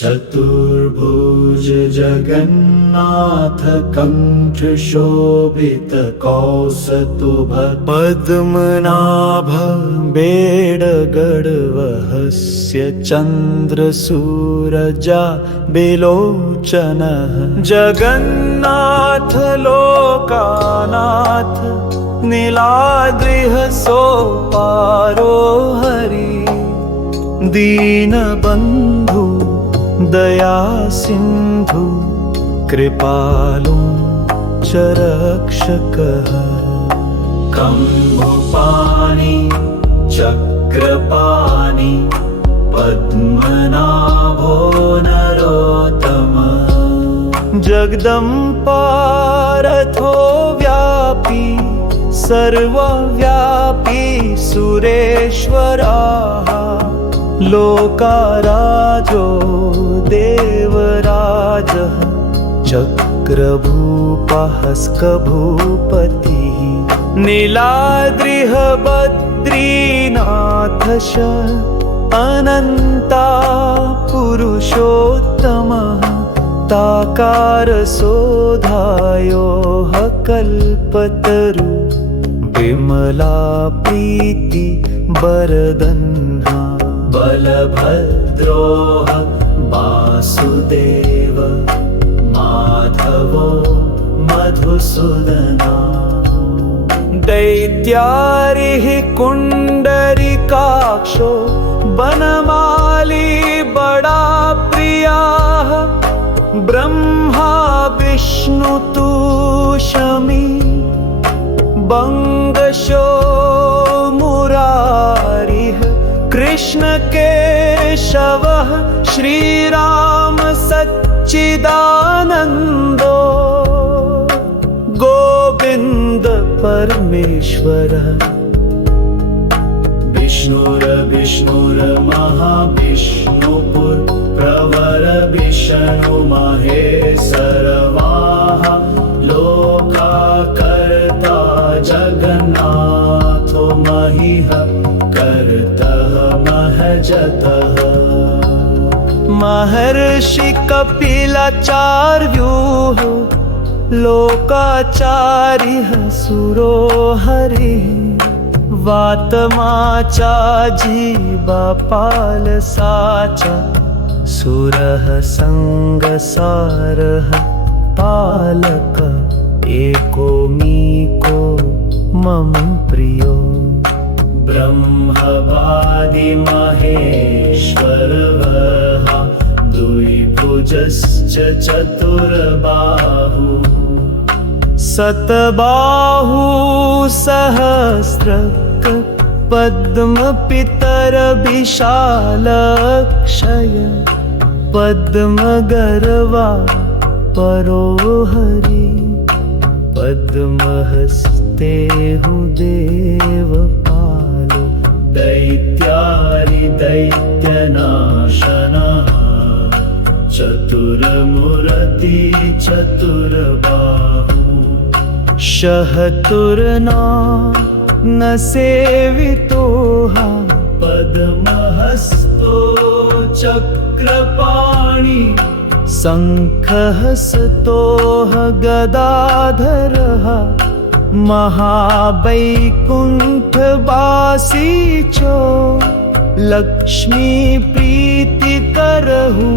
चतुर्भुज जगन्नाथ कंठ शोभित कौस्तुभ पद्मनाभ बेडगडवहस्य चन्द्रसूरजा बिलोचनः जगन्नाथ लोकानाथ नीलाद्रिः सोपारो हरि दीनबन्धु दया सिंधु कृपालु च रक्षकः कम्बुपाणि चक्रपाणि पद्मनाभो नरोत्तमः जगदम्बारथो व्यापी सर्वव्यापी सुरेश्वराः लोकाराजो देवराजः चक्रभूपहस्कभूपतिः नीलाद्रिः बद्रीनाथश अनन्ता पुरुषोत्तमः ताकारसोधायोः कल्पतरु विमला प्रीति वरदन्हा बलभद्रोः वासुदेव माधवो मधुसूदना दैत्यारिः कुण्डरिकाक्षो वनमाली बड़ा प्रियाः ब्रह्मा विष्णु तु शमी बंगशो मुरारिः कृष्ण केशवः श्रीराम सच्चिदानन्दो गोविंद परमेश्वरः विष्णुर्महाविष्णुपुर प्रवर विष्णु महेश्वरवाः लोकाकर्ता जगन्नाथो महीः कर्तः महजतः महर्षि कपिलाचार्योः लोकाचार्यः सुरो हरिः वातमाचा जीवपाल साचा सुरः संगसारः पालक एकोमीको मम प्रियो ब्रह्मवादि महेश्वरः द्विभुजश्च चतुर्बाहु शतबाहु सहस्रक पद्मपितर विशालक्षय पद्मगर्वा परो हरि पद्महस्ते देवपालो दैत्यारि दैत्यनाशनः चतुर्मूर्ति चतुर्बाहु शहतुर्ना न सेवितोः पद्महस्तो चक्रपाणि शङ्खहस्तोः गदाधरः महावैकुण्ठवासी चो लक्ष्मी प्रीतिकरहु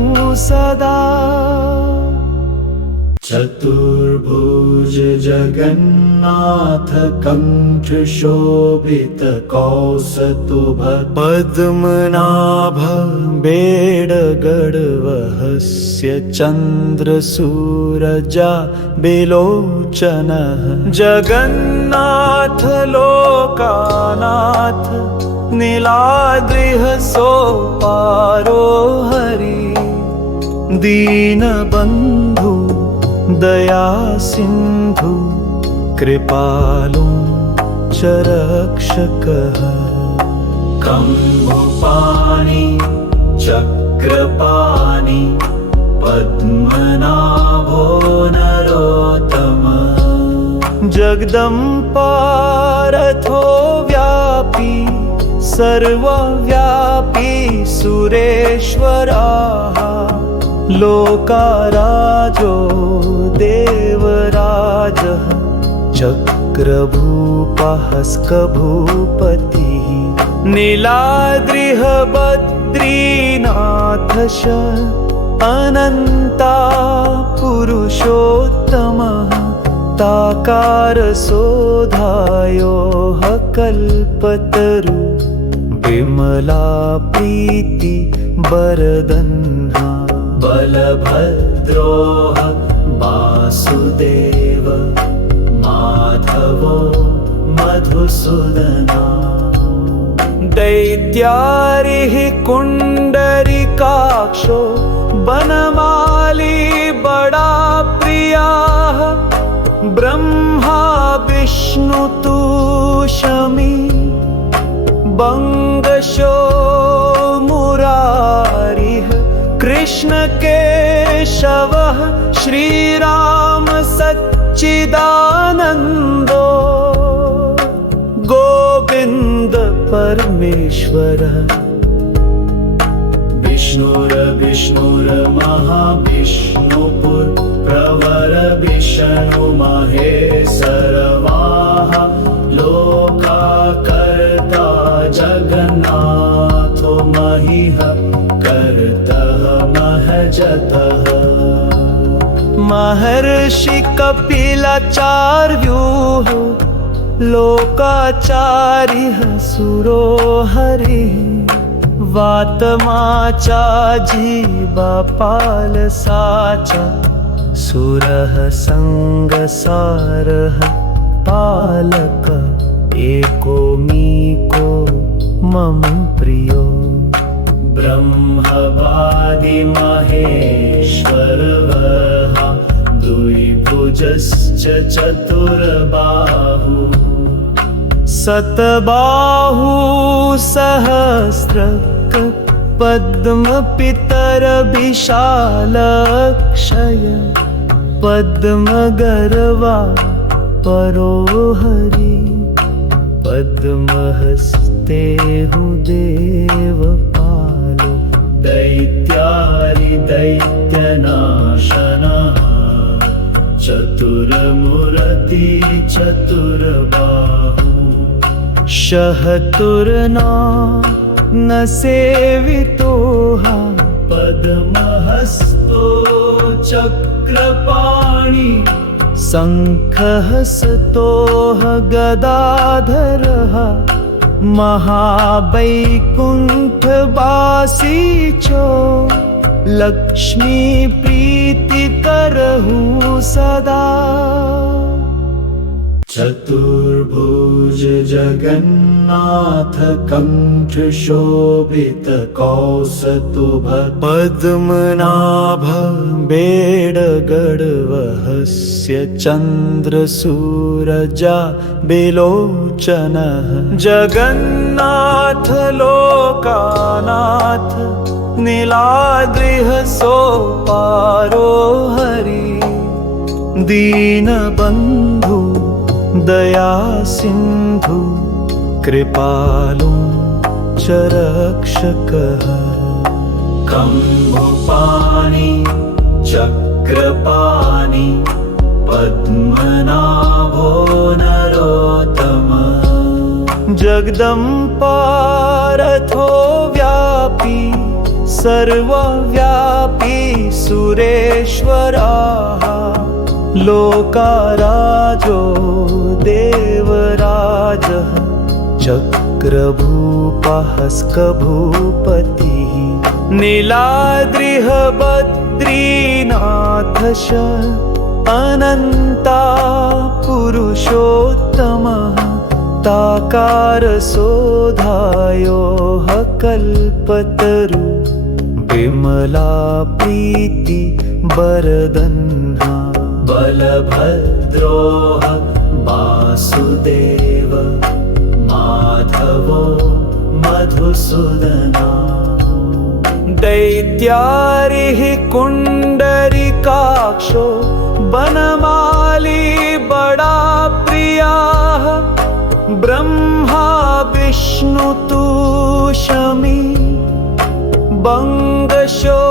सदा चतुर्भुज जगन्नाथ कंठ शोभित कौस्तुभ पद्मनाभ बेडगडवहस्य चन्द्रसूरजा बिलोचनः जगन्नाथ लोकानाथ नीलाद्रिः सोपारो हरि दीनबन्धु दया सिंधु कृपालु च रक्षकः कम्बुपाणि चक्रपाणि पद्मनाभो नरोत्तमः जगदम्बारथो व्यापी सर्वव्यापी सुरेश्वराः लोकाराजो देवराजः चक्रभूपहस्कभूपतिः नीलाद्रिः बद्रीनाथश अनन्ता पुरुषोत्तमः ताकारसोधायोः कल्पतरु विमला प्रीति वरदन्हा बलभद्रोः वासुदेव माधवो मधुसूदना दैत्यारिः कुण्डरिकाक्षो बनमाली बड़ा प्रियाः ब्रह्मा विष्णु तु शमी बंगशो मुरारिः कृष्ण केशवः श्रीराम सच्चिदानन्दो गोविंद परमेश्वरः विष्णुर्महाविष्णुपुर प्रवर विष्णु महेश्वरवाः लोकाकर्ता जगन्नाथो महिः कर्तः महजतः महर्षि कपिलाचार्योः लोकाचार्यः सुरो हरिः वातमाचा जीवपालसाचा सुरः संगसारः पालक एकोमीको मम प्रियो ब्रह्मवादि महेश्वरः द्विभुजश्च चतुर्बाहु सतबाहु सहस्रक पद्मपितर विशालक्षय पद्मगर्वा परो हरि पद्महस्ते देवपालो दैत्यारि दैत्यनाशनः चतुर्मूर्ति चतुर्बाहु शहतुर्ना न सेवितोः पद्महस्तो चक्रपाणि शङ्खहस्तोः गदाधरः महावैकुण्ठवासी च लक्ष्मी प्रीतिकरहु सदा चतुर्भुज जगन्नाथ कंठ शोभित कौस्तुभ पद्मनाभ बेडगडवहस्य चन्द्रसूरजा बिलोचनः जगन्नाथ लोकानाथ नीलाद्रिः सोपारो हरि दीनबन्धु दया सिंधु कृपालु च रक्षकः कम्बुपाणि चक्रपाणि पद्मनाभो नरोत्तमः जगदम्बारथो व्यापी सर्वव्यापी सुरेश्वराः लोकाराजो देवराजः चक्रभूपहस्कभूपतिः नीलाद्रिः बद्रीनाथश अनन्ता पुरुषोत्तमः ताकारसोधायोः कल्पतरु विमला प्रीति वरदन्हा बलभद्रोः वासुदेव माधवो मधुसूदना दैत्यारिः कुण्डरिकाक्षो बनमाली बड़ा प्रियाः ब्रह्मा विष्णु तु शमी बंगशो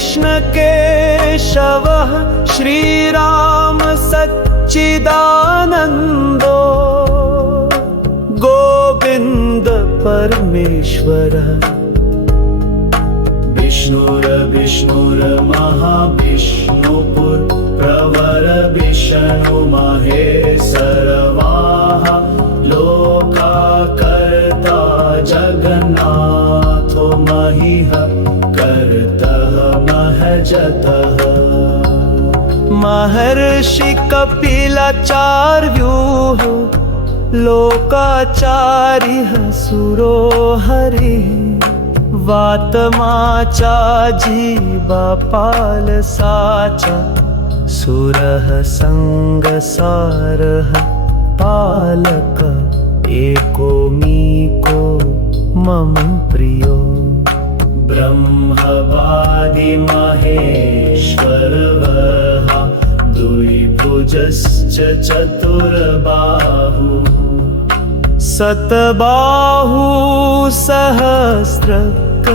कृष्ण केशवः श्रीराम सच्चिदानन्दो गोविन्द परमेश्वरः विष्णुर्महाविष्णुपुरप्रवर विष्णु महेश्वरवाः लोकाकर्ता जगन्नाथो महीः कर्तः महजतः महर्षि कपिलाचार्योः लोकाचार्यः सुरो हरिः वातमाचा जीवपालसा च सुरः संगसारः पालक एकोमीको मम प्रियो ब्रह्मवादि महेश्वरः द्विभुजश्च चतुर्बाहु सतबाहु सहस्रक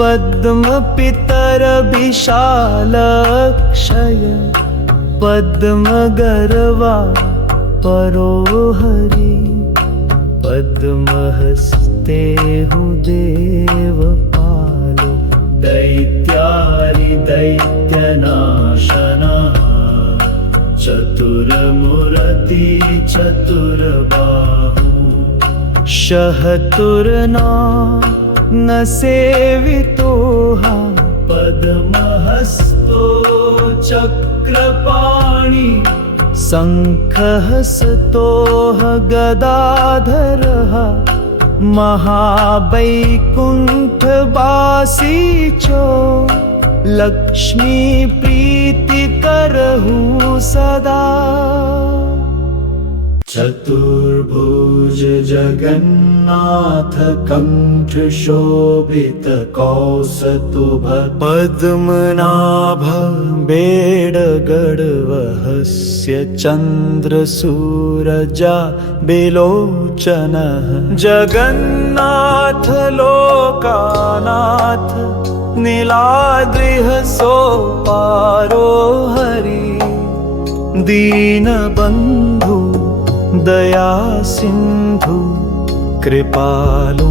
पद्मपितर विशालक्षय पद्मगर्वा परो हरि पद्महस्ते देवपालो दैत्यारिदैत्यनाशनः चतुर्मूर्ति चतुर्बाहु शहतुर्ना न सेवितोः पद्महस्तो चक्रपाणि शङ्खहस्तोः गदाधरः महावैकुण्ठवासी च लक्ष्मीप्रीतिकरः सदा चतुर्भुज जगन्नाथ कंठशोभित कौस्तुभ पद्मनाभ बेडगडवहस्य चन्द्रसूरजा बिलोचनः जगन्नाथ लोकानाथ नीलाद्रिः सोपारो हरि दीनबन्धु दया सिंधु कृपालु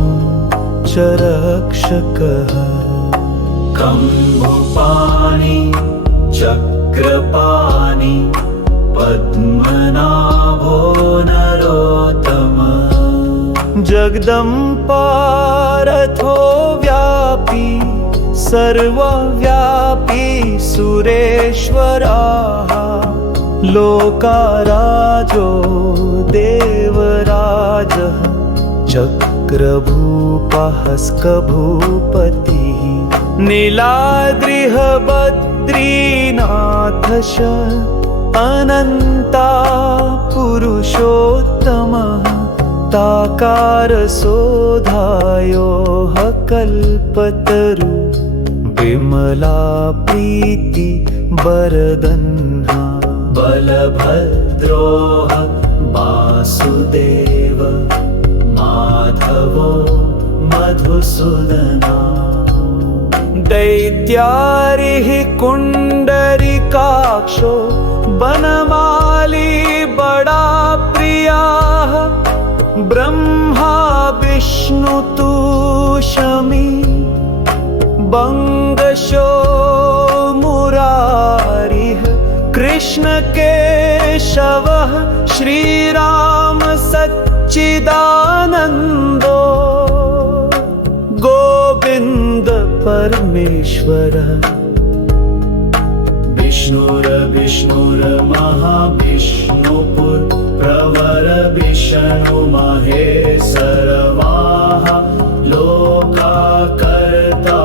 च रक्षकः कंभुपाणि चक्रपाणि पद्मनाभो नरोत्तमः जगदम्बारथो व्यापी सर्वव्यापी सुरेश्वराः लोकाराजो देवराजः चक्रभूपहस्कभूपतिः नीलाद्रिः बद्रीनाथश अनन्ता पुरुषोत्तमः ताकारसोधायोः कल्पतरु विमला प्रीति वरदन्हा बलभद्रोः वासुदेव माधवो मधुसूदना दैत्यारिः कुण्डरिकाक्षो बनमाली बड़ा प्रियाः ब्रह्मा विष्णु तु शमी बंगशो मुरारिः कृष्ण केशवः श्रीराम सच्चिदानन्दो गोविन्द परमेश्वरः विष्णुर्महाविष्णुपुरप्रवर विष्णु महेश्वरवाः लोकाकर्ता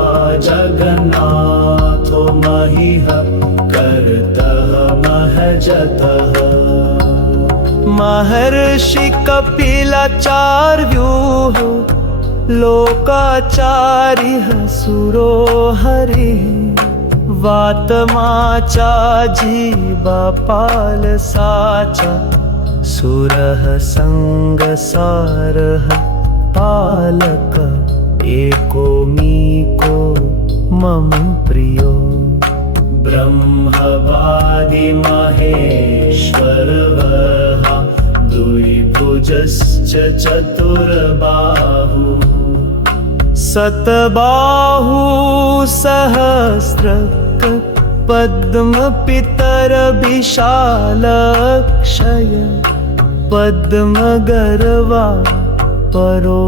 जगन्नाथो महीः कर्तः महजतः महर्षि कपिलाचार्योः लोकाचार्यः सुरो हरिः वातमाचा जीवपालसा च सुरः संगसारः पालक एकोमीको मम प्रियो। ब्रह्मवादि महेश्वरः द्विभुजश्च चतुर्बाहु सतबाहु सहस्रक पद्मपितरविशालक्षय पद्मगर्वा परो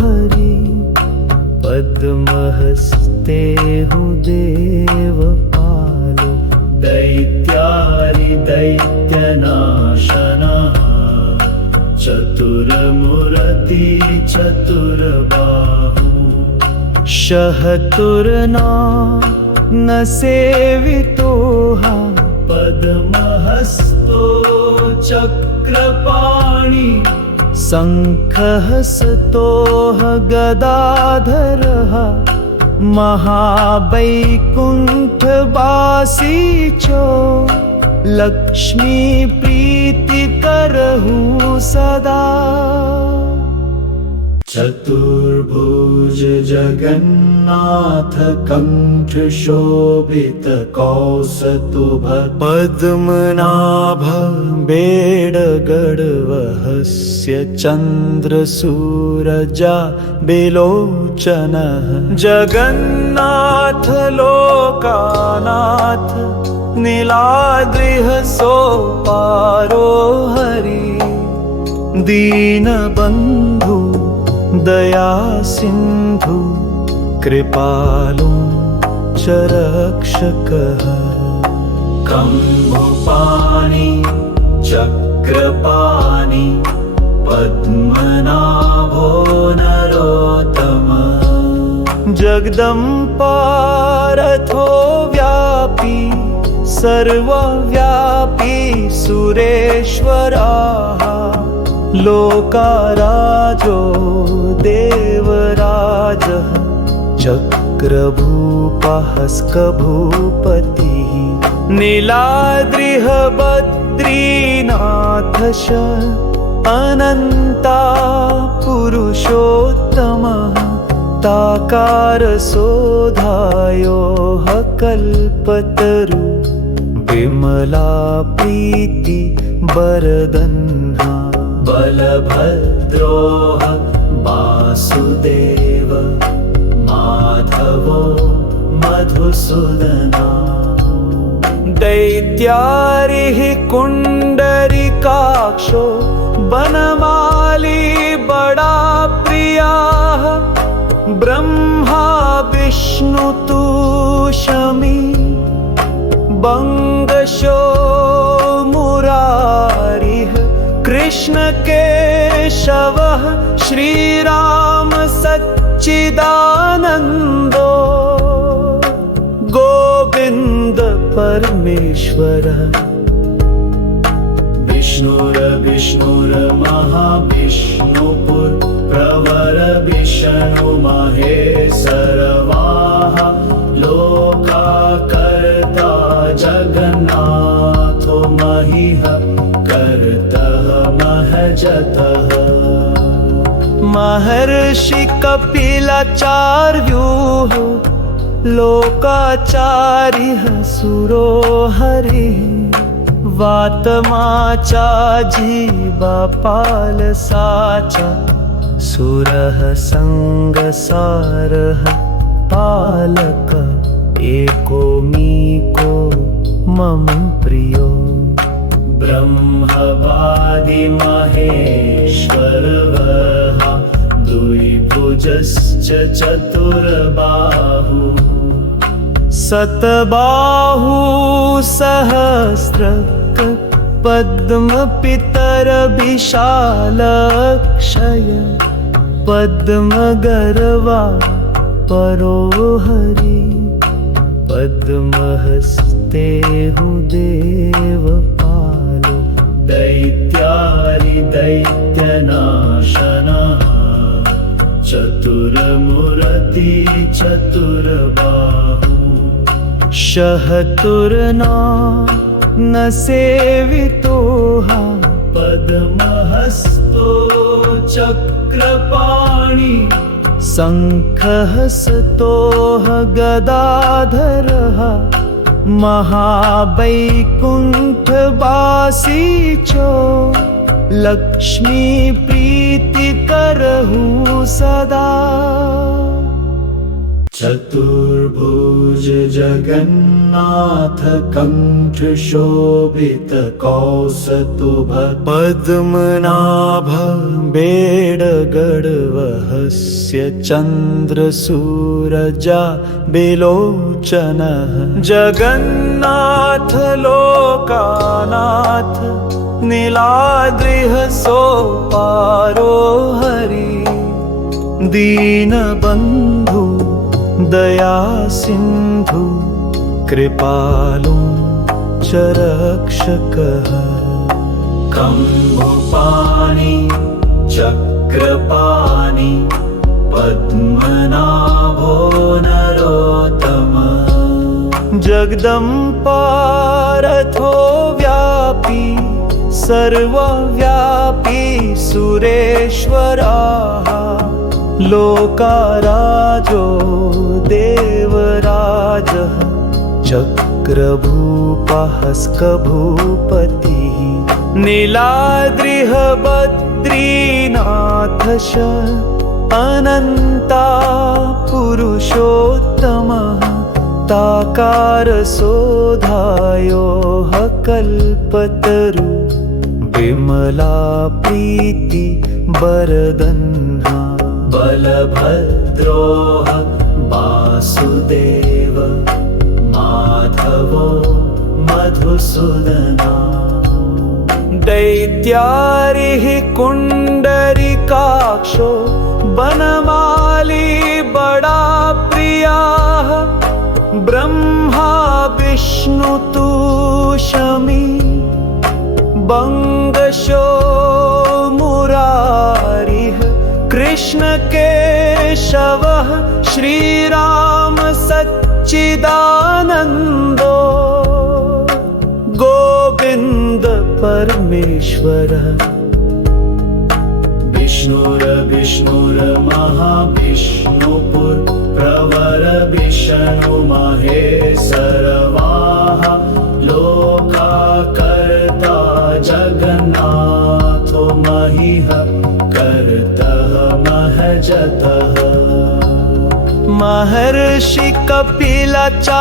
हरि पद्महस्ते देवपालो दैत्यारिदैत्यनाशनः चतुर्मूर्ति चतुर्बाहु शहतुर्ना न सेवितोह पद्महस्तो चक्रपाणि शङ्खहस्तोः गदाधरः महावैकुण्ठवासी च लक्ष्मीप्रीतिकरहु सदा चतुर्भुज जगन्नाथ कंठ शोभित कौस्तुभ पद्मनाभ बेडगडवहस्य चन्द्रसूरजा बिलोचनः जगन्नाथ लोकानाथ नीलाद्रिः सोपारो हरि दीनबन्धु दया सिंधु कृपालु च रक्षकः कम्बुपाणि चक्रपाणि पद्मनाभो नरोत्तमः जगदम्बारथो व्यापी सर्वव्यापी सुरेश्वराः लोकाराजो देवराजः चक्रभूपहस्कभूपतिः नीलाद्रिः बद्रीनाथश अनन्ता पुरुषोत्तमः ताकारसोधायोः कल्पतरु विमला प्रीति वरदन्हा बलभद्रोः वासुदेव माधवो मधुसूदना दैत्यारिः कुण्डरिकाक्षो वनमाली बड़ा प्रियाः ब्रह्मा विष्णु तु शमी बंगशो मुरारिः कृष्ण केशवः श्रीराम सच्चिदानन्दो गोविन्द परमेश्वरः विष्णुर्महाविष्णुपुरप्रवर विष्णु महेशरवाः लोकाकर्ता जगन्नाथो महीः कर्तः महजतः महर्षि कपिलाचार्योः लोकाचार्यः सुरो हरिः वातमाचा जीवपालसा च सुरः संगसारः पालक एकोमीको मम प्रियो ब्रह्मवादि महेश्वरः द्विभुजश्च चतुर्बाहु सतबाहु सहस्रक पद्मपितरविशालक्षय पद्मगर्वा परो हरि पद्महस्ते देवपालो दैत्यारिदैत्यनाशनः चतुर्मूर्ति चतुर्बाहु शहतुर्ना न सेवितोह पद्महस्तो चक्रपाणि शङ्खहस्तोः गदाधरः महावैकुंठवासी छो, लक्ष्मी प्रीति करहु सदा। चतुर्भुज जगन्नाथ कंठ शोभित कौस्तुभ, पद्मनाभ बेडगडवहस्य चंद्र सूरजा बिलोचनः। जगन्नाथ लोकानाथ नीलाद्रिः सोपारो हरि, दीनबन्धु दया सिंधु कृपालु च रक्षकः। कंभुपाणि चक्रपाणि पद्मनाभो नरोत्तमः। जगदम्बारथो व्यापी सर्वव्यापी सुरेश्वराः, लोकाराजो देवराजः चक्रभूपहस्कभूपतिः। नीलाद्रिः बद्रीनाथश अनन्ता पुरुषोत्तमः। ताकारसोधायोः कल्पतरु विमला प्रीति वरदन्हा। बलभद्रोः वासुदेव माधवो मधुसूदना। दैत्यारिः कुण्डरिकाक्षो वनमाली बड़ा प्रियाः। ब्रह्मा विष्णु तु शमी बंगशो मुरारिः। कृष्ण केशवः श्रीराम सच्चिदानन्दो। गोविंद परमेश्वरः विष्णुर्महाविष्णुपुर प्रवर विष्णु महेश्वरवाः। लोकाकर्ता जगन्नाथो महीः कर्तः महजतः। महर्षि कपिलाचार्योः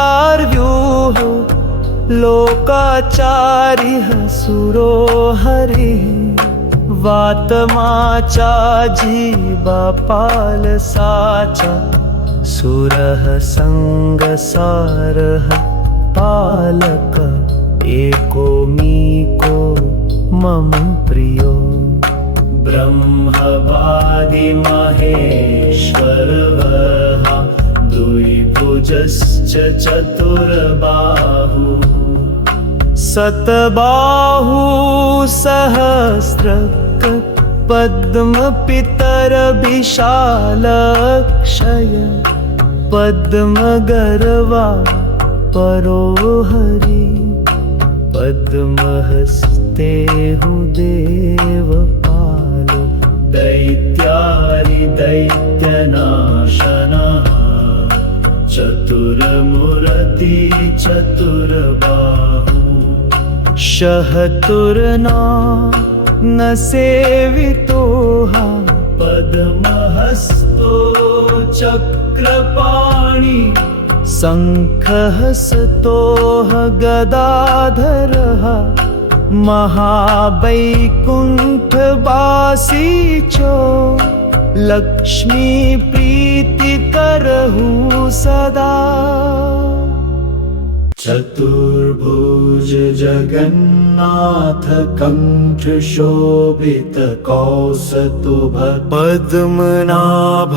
लोकाचार्यः सुरो हरिः। वातमाचा जीवपाल साचा सुरः संगसारः पालक। एकोमीको मम प्रियो ब्रह्मवादि महेश्वरः। द्विभुजश्च चतुर्बाहु शतबाहु सहस्रक। पद्मपितर विशालक्षय पद्मगर्वा परो हरि। पद्महस्ते देवपालो दैत्यारि दैत्यनाशनः। चतुर्मूर्ति चतुर्बाहु शहतुर्ना न सेवितोः। पद्महस्तो चक्रपाणि शङ्खहस्तोः गदाधरः। महावैकुंठवासी छो, लक्ष्मी प्रीति करहु सदा। चतुर्भुज जगन्नाथ कंठ शोभित कौस्तुभ। पद्मनाभ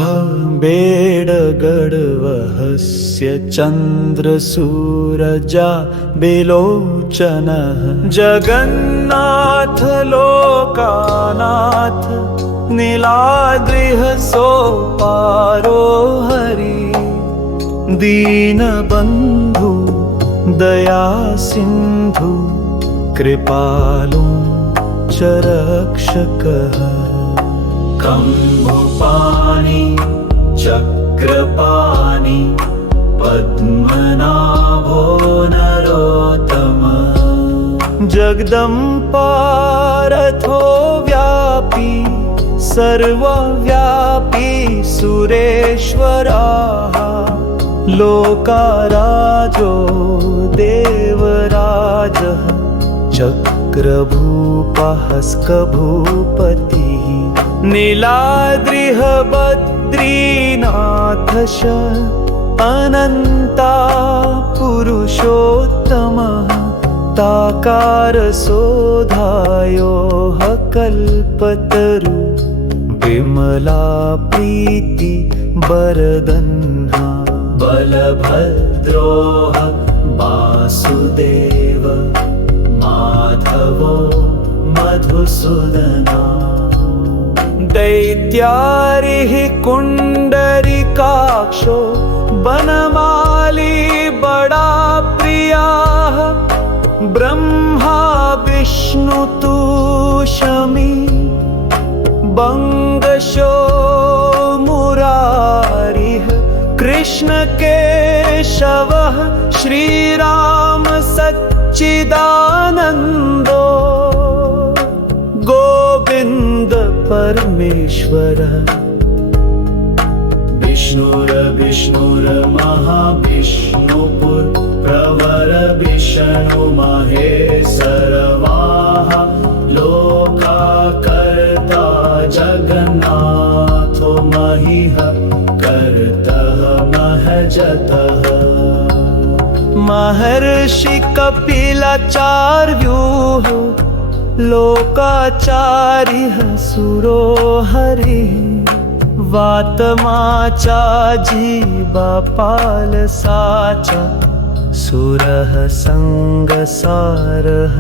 बेडगडवहस्य चंद्र सूरजा बिलोचनः। जगन्नाथ लोकानाथ नीलाद्रिः सोपारो हरि। दीनबन्धु दया सिंधु कृपालु च रक्षकः। कंभुपाणि चक्रपाणि पद्मनाभो नरो जगदम्बारथो व्यापी सर्वव्यापी सुरेश्वराः लोकाराजो देवराजः चक्रभूपहस्कभूपतिः नीलाद्रिः बद्रीनाथश अनन्ता पुरुषोत्तमः ताकारसोधायोः कल्पतरु विमला प्रीति वरदन्हा बलभद्रोः वासुदेव माधवो मधुसूदना दैत्यारिः कुण्डरिकाक्षो वनमाली बड़ा प्रियाः ब्रह्मा विष्णु तु शमी बंगशो मुरारिः कृष्ण केशवः श्रीराम सच्चिदानन्दो गोविंद परमेश्वरः विष्णुर्महाविष्णुपुर प्रवर विष्णु महेश्वरवाः लोकाकर्ता जगन्नाथो महिः कर्तः महजतः महर्षि कपिलाचार्योः लोकाचार्यः सुरो हरिः वातमाचा जीवपाल साचा सुरः संगसारः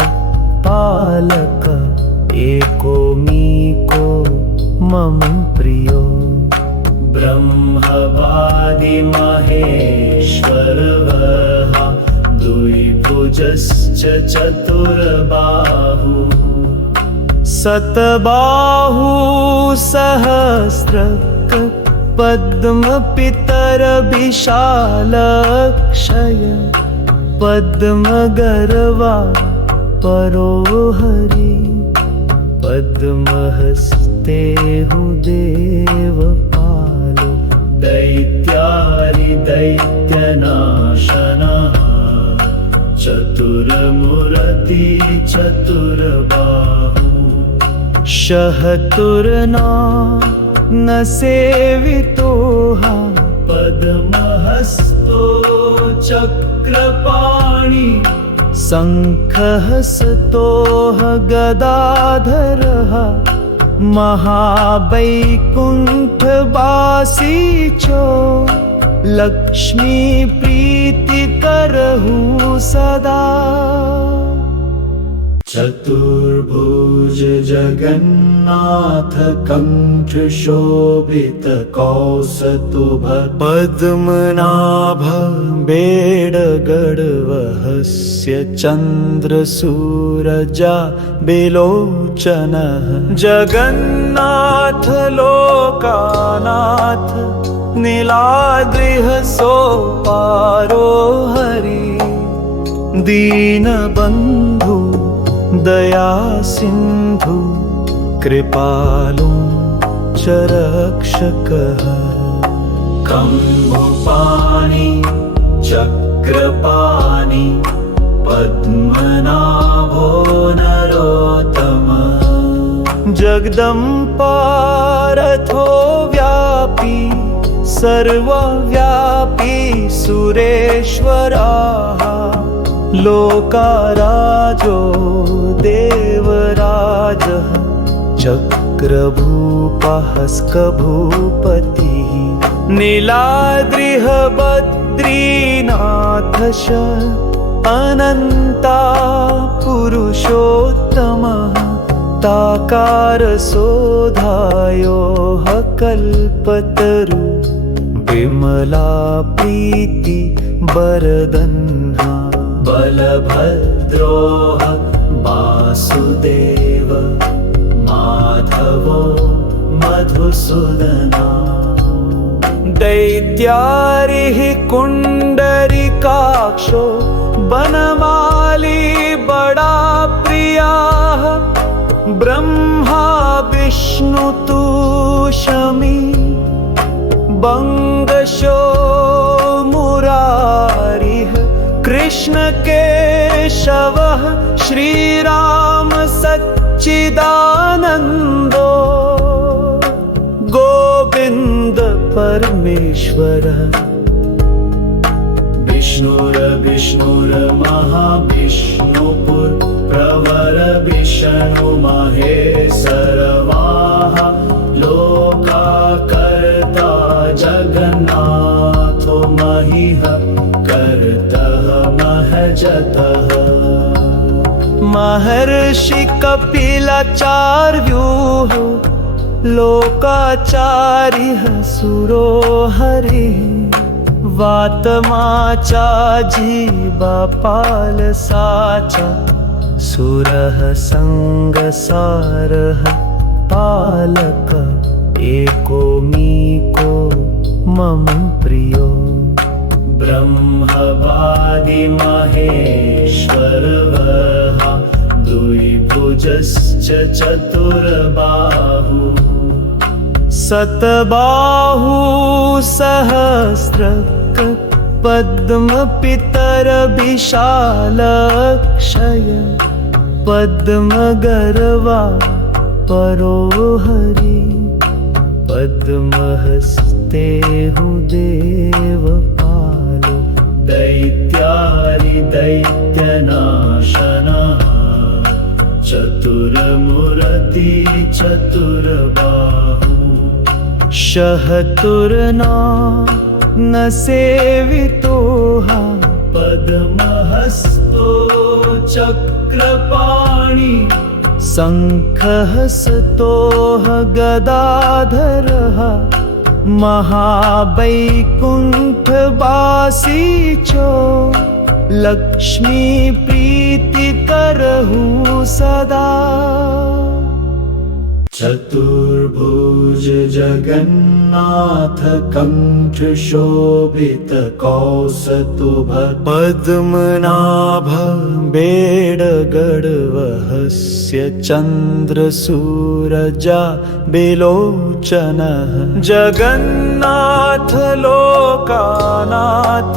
पालक एकोमीको मम प्रियो ब्रह्मवादि महेश्वरः द्विभुजश्च चतुर्बाहु सतबाहु सहस्रक पद्मपितर विशालक्षय पद्मगर्वा परो हरि पद्महस्ते देवपालो दैत्यारि दैत्यनाशनः चतुर्मूर्ति चतुर्बाहु शहतुर्ना न सेवितोः पद्महस्तो चक्रपाणि शङ्खहस्तोः गदाधरः महावैकुण्ठवासी च लक्ष्मी प्रीतिकरहु सदा चतुर्भुज जगन्नाथ कंठ शोभित कौस्तुभ पद्मनाभ बेडगडवहस्य चन्द्रसूरजा बिलोचनः जगन्नाथ लोकानाथ नीलाद्रिः सोपारो हरि दीनबन्धु दया सिंधु कृपालु च रक्षकः कम्बुपाणि चक्रपाणि पद्मनाभो नरोत्तमः जगदम्बारथो व्यापी सर्वव्यापी सुरेश्वराः लोकाराजो देवराजः चक्रभूपहस्कभूपतिः नीलाद्रिः बद्रीनाथश अनन्ता पुरुषोत्तमः ताकारसोधायोः कल्पतरु विमला प्रीति वरदन्हा बलभद्रोः वासुदेव माधवो मधुसूदना दैत्यारिः कुण्डरिकाक्षो वनमाली बड़ा ब्रह्मा विष्णु तु शमी बंगशो मुरारिः कृष्ण केशवः श्रीराम सच्चिदानन्दो गोविंद परमेश्वरः विष्णुर्महाविष्णुपुर प्रवर विष्णु महेश्वरवाः लोकाकर्ता जगन्नाथो महीः कर्तः महजतः महर्षि कपिलाचार्योः लोकाचार्यः सुरो हरिः वातमाचा जीवपालसा च सुरः संगसारः पालक एकोमीको मम प्रियो ब्रह्मवादि महेश्वरः द्विभुजश्च चतुर्बाहु सतबाहु सहस्रक पद्मपितर विशालक्षय पद्मगर्वा परो हरि पद्महस्ते देवपालो दैत्यारिदैत्यनाशनः चतुर्मूर्ति चतुर्बाहु शहतुर्ना न सेवितोः पद्महस्तो चक्रपाणि शङ्खहस्तोः गदाधरः महावैकुण्ठवासी च लक्ष्मीप्रीतिकरः सदा चतुर्भुज जगन्नाथ कंठ शोभित कौस्तुभ पद्मनाभ बेडगडवहस्य चन्द्रसूरजा बिलोचनः जगन्नाथ लोकानाथ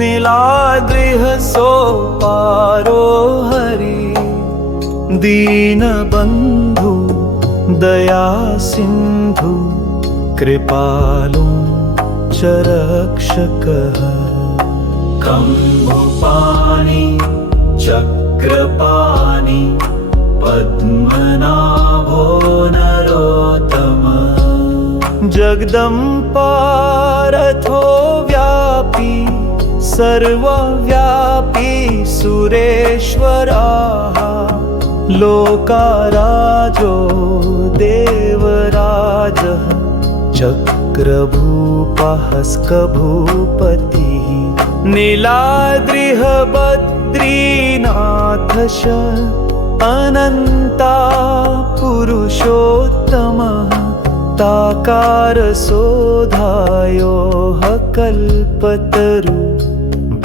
नीलाद्रिः सोपारो हरि दीनबन्धु दया सिंधु कृपालु च रक्षकः कम्बुपाणि चक्रपाणि पद्मनाभो नरोत्तमः जगदम्बारथो व्यापी सर्वव्यापी सुरेश्वराः लोकाराजो देवराजः चक्रभूपहस्कभूपतिः नीलाद्रिः बद्रीनाथश अनन्ता पुरुषोत्तमः ताकारसोधायोः कल्पतरु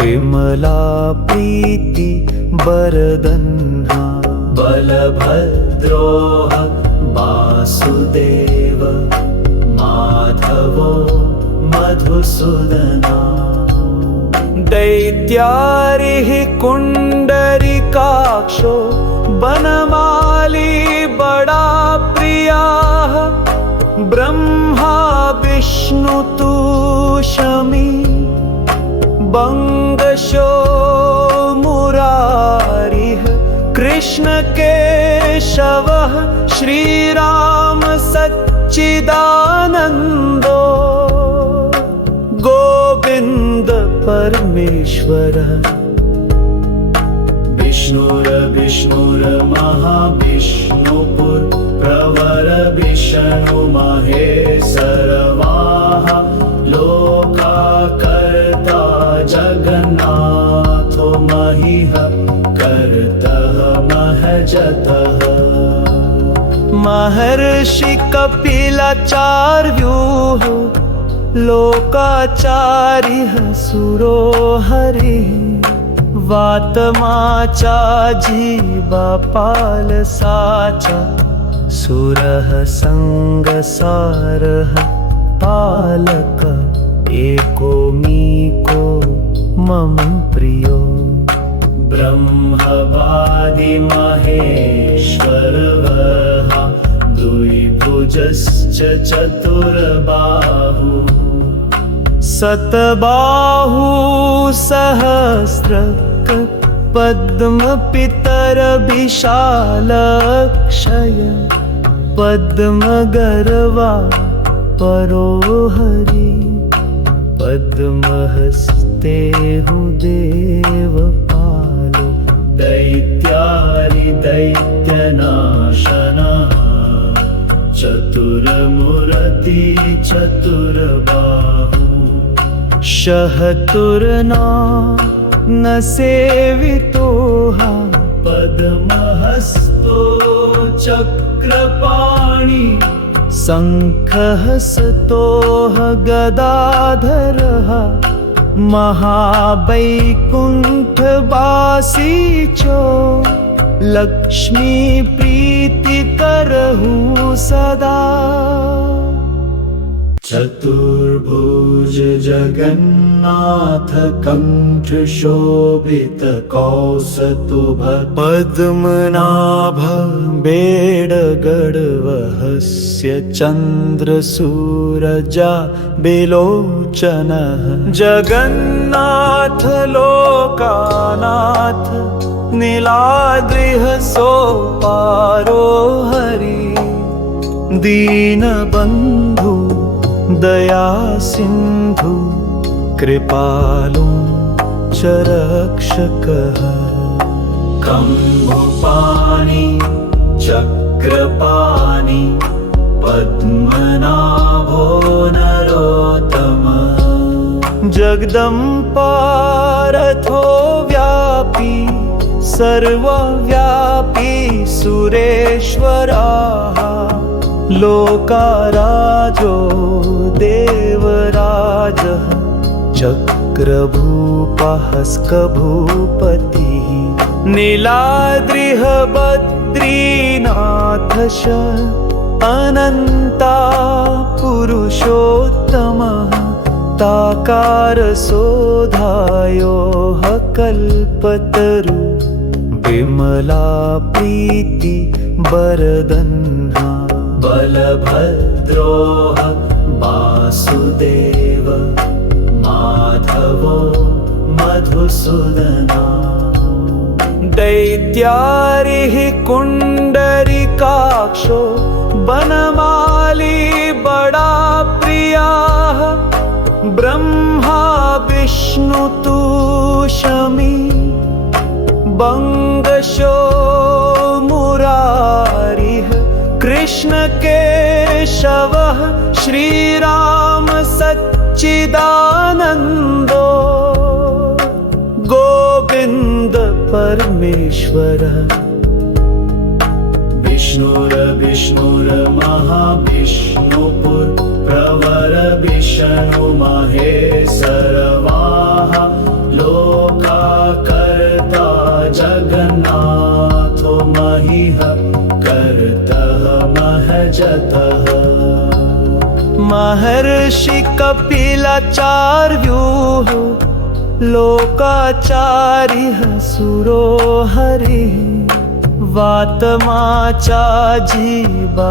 विमला प्रीति वरदन्हा बलभद्रोः वासुदेव माधवो मधुसूदना दैत्यारिः कुण्डरिकाक्षो बनमाली बड़ा प्रियाः ब्रह्मा विष्णु तु शमी बंगशो मुरारिः कृष्ण केशवः श्रीराम सच्चिदानन्दो गोविंद परमेश्वरः विष्णुर्महाविष्णुपुर प्रवर विष्णु महेश्वरवाः लोकाकर्ता जगन्नाथो महीः कर्तः महजतः महर्षि कपिलाचार्योः लोकाचार्यः सुरो हरिः वातमाचा जीवपालसा च सुरः संगसारः पालक एकोमीको मम प्रियो ब्रह्मवादि महेश्वरः द्विभुजश्च चतुर्बाहु शतबाहु सहस्रक पद्मपितर विशालक्षय पद्मगर्वा परो हरि पद्महस्ते देवपालो दैत्यारिदैत्यनाशनः चतुरमूर्ति चतुर्बाहु शहतुर्ना न सेवितोह पद्महस्तो चक्रपाणि शङ्खहस्तोः गदाधरः महावैकुण्ठवासी च लक्ष्मीप्रीतिकरहु सदा चतुर्भुज जगन्नाथ कंठ शोभित कौस्तुभ पद्मनाभ बेडगडवहस्य चन्द्रसूरजा बिलोचनः जगन्नाथ लोकानाथ नीलाद्रिः सोपारो हरि दीनबन्धु दया सिंधु कृपालु च रक्षकः कम्बुपाणि चक्रपाणि पद्मनाभो नरोत्तमः जगदम्बारथो व्यापी सर्वव्यापी सुरेश्वराः लोकाराजो देवराजः चक्रभूपहस्कभूपतिः नीलाद्रिः बद्रीनाथश अनन्ता पुरुषोत्तमः ताकारसोधायोः कल्पतरु विमला प्रीति वरदन्हा बलभद्रोः वासुदेव माधवो मधुसूदना दैत्यारिः कुण्डरिकाक्षो वनमाली बड़ा प्रियाः ब्रह्मा विष्णु तूष्णी बंगशो मुरारिः कृष्ण केशवः श्रीराम सच्चिदानन्दो गोविंद परमेश्वरः विष्णुर्महाविष्णुपुर प्रवर विष्णु महेश्वरवाः लोकाकर्ता जगन्नाथो महीः कर्तः महजतः महर्षि कपिलाचार्योः लोकाचार्यः सुरो हरिः वातमाचा जीवपालसाचा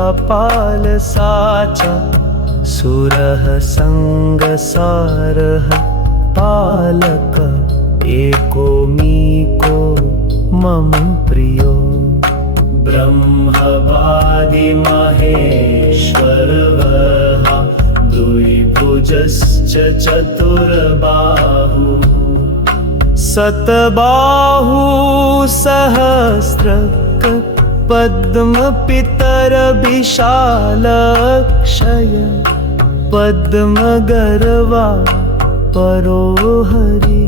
सुरः संगसारः पालक एकोमीको मम प्रियो ब्रह्मवादि महेश्वरः द्विभुजश्च चतुर्बाहु शतबाहु सहस्रक पद्मपितर विशालक्षय पद्मगर्वा परो हरि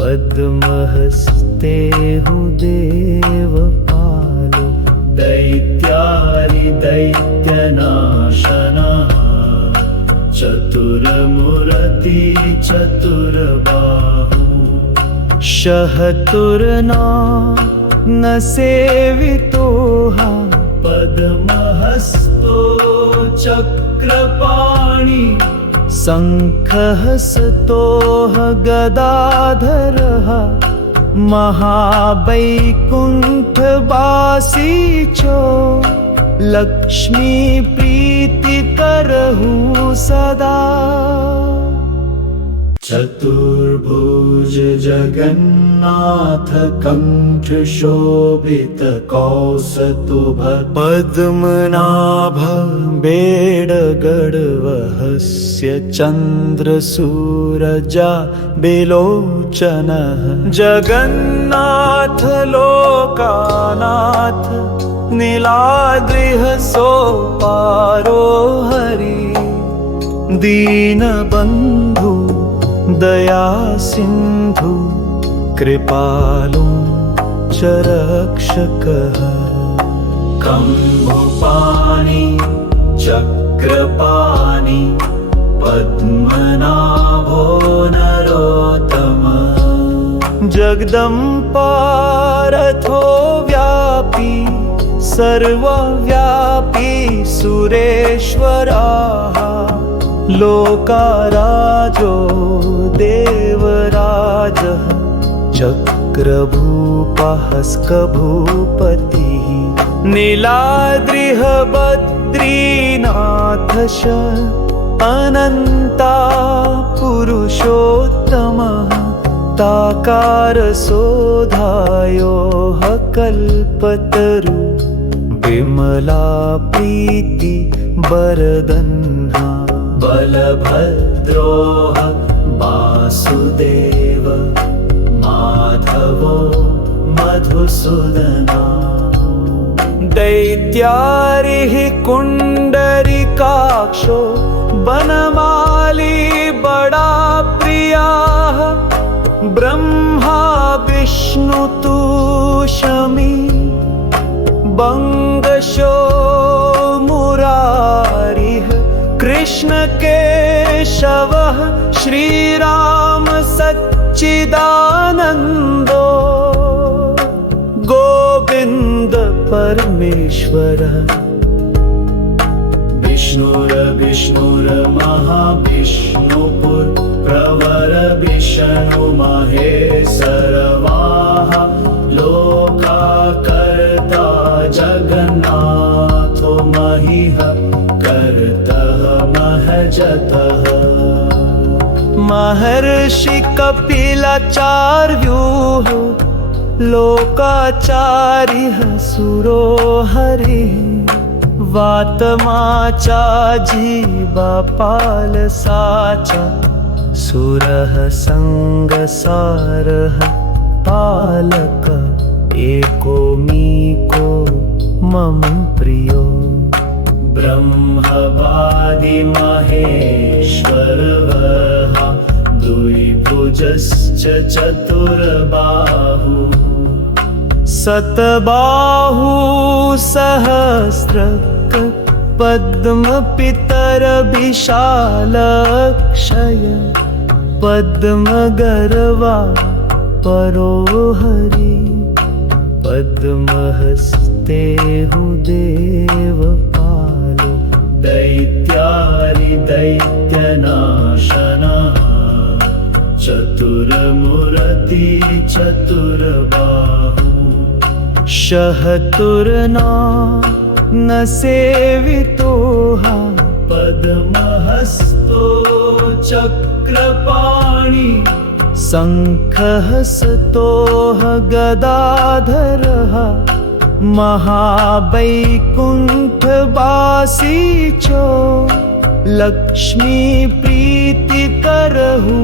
पद्महस्ते देवपालो दैत्यारिदैत्यनाशनः चतुरमूर्ति चतुर्बाहु शहतुर्ना न सेवितोह पद्महस्तो चक्रपाणि शङ्खहस्तोः गदाधरः महावैकुण्ठवासी च लक्ष्मी प्रीतिकरहु सदा। चतुर्भुज जगन्नाथ कंठ शोभित कौस्तुभ पद्मनाभ बेडगडवहस्य चन्द्रसूरजा बिलोचनः जगन्नाथ लोकानाथ नीलाद्रिः सोपारो हरि दीनबन्धु दया सिंधु कृपालु च रक्षकः कम्बुपाणि चक्रपाणि पद्मनाभो नरोत्तमः जगदम्बारथो व्यापी सर्वव्यापी सुरेश्वराः लोकाराजो देवराजः चक्रभूपहस्कभूपतिः नीलाद्रिः बद्रीनाथश अनन्ता पुरुषोत्तमः ताकारसोधायोः कल्पतरु विमला प्रीति वरदन्हा बलभद्रोः वासुदेव माधवो मधुसूदना दैत्यारिः कुण्डरिकाक्षो वनमाली बड़ा प्रियाः ब्रह्मा विष्णु तु शमी बंगशो मुरारिः कृष्ण केशवः श्रीराम सच्चिदानन्दो गोविंद परमेश्वरः विष्णुर्महाविष्णुपुर प्रवर विष्णु महेश्वरवाः लोकाकर्ता जगन्नाथो महीः कर्तः महजतः महर्षि कपिलाचार्योः लोकाचार्यः सुरो हरिः वातमाचा जीवपाल साचा सुरः संगसारः पालक एकोमीको मम प्रियो ब्रह्मवादि महेश्वरः द्विभुजश्च चतुर्बाहु शतबाहु सहस्रक पद्मपितर विशालक्षय पद्मगर्वा परो हरि पद्महस्ते देवपालो दैत्यारि दैत्यनाशनः चतुर्मूर्ति चतुर्बाहु शहतुर्ना न सेवितोः पद्महस्तो चक्रपाणि शङ्खहस्तोः गदाधरः महावैकुण्ठवासी च लक्ष्मी प्रीतिकरहु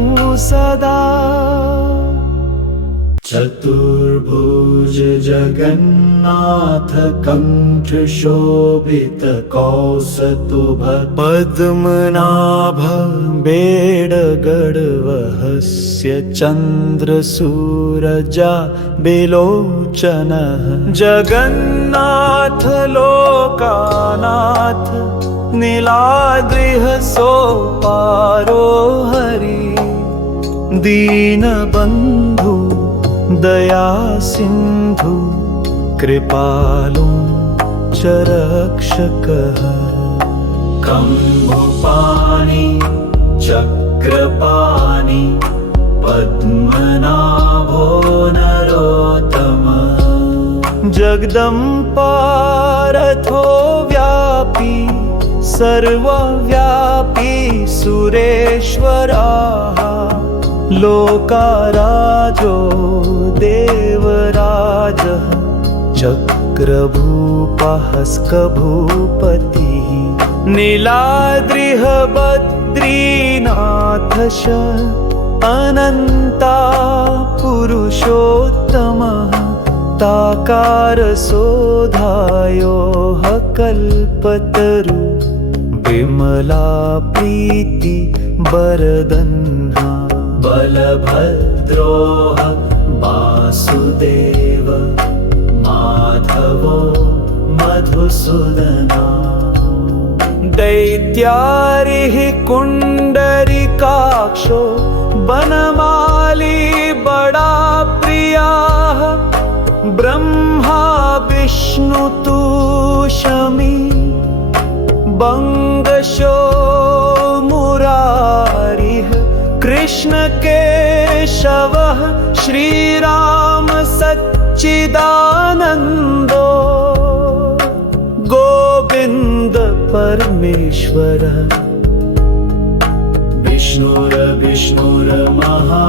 सदा। चतुर्भुज जगन्नाथ कंठ शोभित कौस्तुभ पद्मनाभ बेडगडवहस्य चन्द्रसूरजा बिलोचनः जगन्नाथ लोकानाथ नीलाद्रिः सोपारो हरि दीनबन्धु दया सिंधु कृपालु च रक्षकः कम्बुपाणि चक्रपाणि पद्मनाभो नरोत्तमः जगदम्बारथो व्यापी सर्वव्यापी सुरेश्वराः लोकाराजो देवराजः चक्रभूपहस्कभूपतिः नीलाद्रिः बद्रीनाथश अनन्ता पुरुषोत्तमः ताकारसोधायोः कल्पतरु विमला प्रीति वरदन्हा बलभद्रोः वासुदेव माधवो मधुसूदना दैत्यारिः कुण्डरिकाक्षो वनमाली बड़ा प्रियाः ब्रह्मा विष्णु तु शमी बंगशो मुरारिः कृष्ण केशवः श्रीराम सच्चिदानन्दो गोविंद परमेश्वरः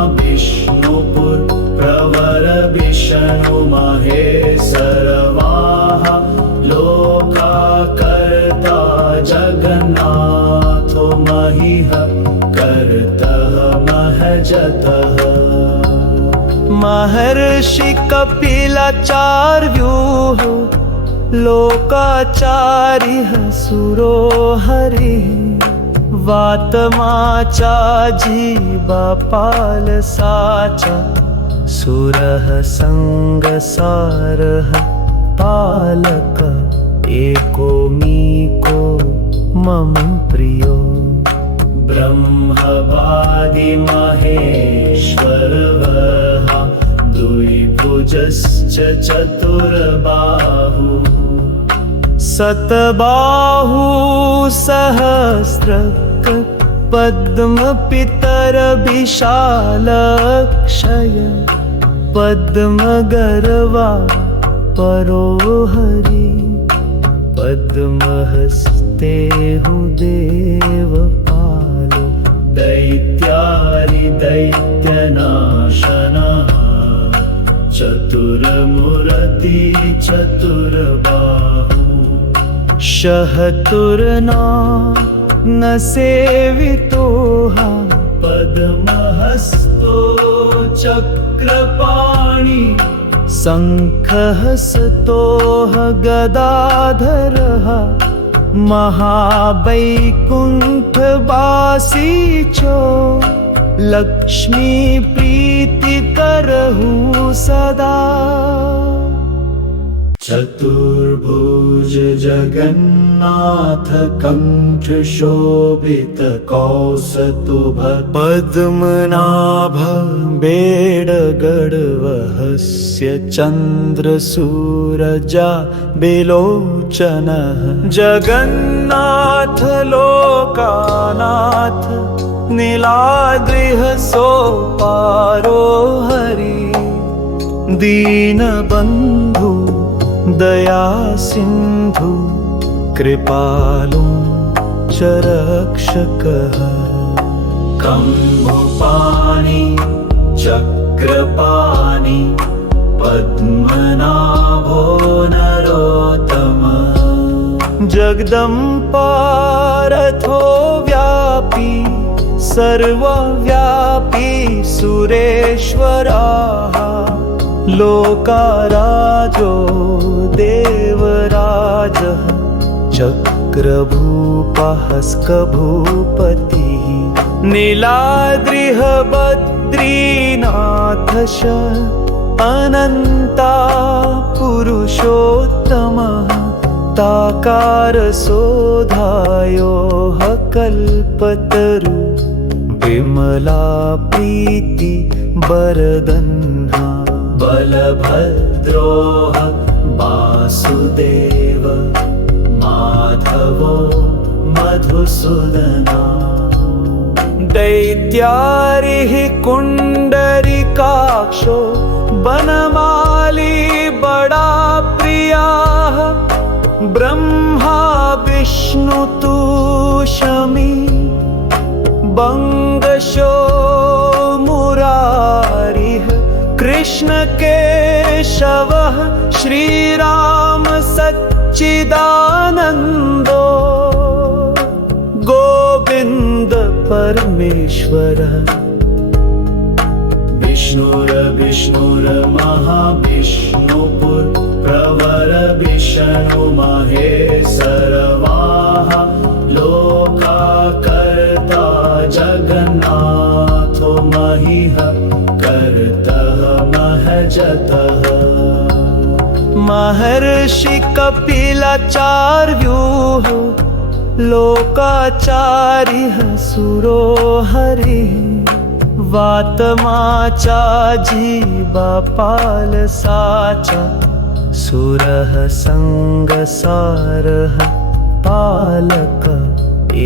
विष्णुर्महाविष्णुपुर प्रवर विष्णु महेश्वरवाः लोकाकर्ता जगन्नाथो महीः कर्तः महजतः महर्षि कपिलाचार्योः लोकाचार्यः सुरो हरिः वातमाचा जीवपालसाचा सुरः संगसारः पालक एकोमीको मम प्रियो ब्रह्मवादि महेश्वरः द्विभुजश्च चतुर्बाहु सतबाहु सहस्रक पद्मपितरविशालक्षय पद्मगर्वा परो हरि पद्महस्ते देवपालो दैत्यारि दैत्यनाशनः चतुर्मूर्ति चतुर्बाहु शहतुर्ना न सेवितोहा पद्महस्तो चक्रपाणि शङ्खहस्तोः गदाधरः महावैकुण्ठवासी चो लक्ष्मीप्रीतिकरहु सदा चतुर्भुज जगन्नाथ कंठ शोभित कौस्तुभ पद्मनाभ बेडगडवहस्य चन्द्रसूरजा बिलोचनः जगन्नाथ लोकानाथ नीलाद्रिः सोपारो हरि दीनबन्धु दया सिंधु कृपालु च रक्षकः कम्बुपाणि चक्रपाणि पद्मनाभो नरोत्तमः जगदम्बारथो व्यापी सर्वव्यापी सुरेश्वराः लोकाराजो देवराजः चक्रभूपहस्कभूपतिः नीलाद्रिः बद्रीनाथश अनन्ता पुरुषोत्तमः ताकारसोधायोः कल्पतरु विमला प्रीति वरदन्हा बलभद्रोः वासुदेव माधवो मधुसूदना दैत्यारिः कुण्डरिकाक्षो बनमाली बड़ा प्रियाः ब्रह्मा विष्णु तु शमी बंगशो मुरारिः कृष्ण केशवः श्रीराम सच्चिदानन्दो गोविंद परमेश्वरः विष्णुर्महाविष्णुपुरप्रवर विष्णु महेशरवाः लोकाकर्ता जगन्नाथो महीः कर्तः महजतः महर्षि कपिलाचार्योः लोकाचार्यः सुरो हरिः वातमाचा जीवापाल साचा सुरः संगसारः पालक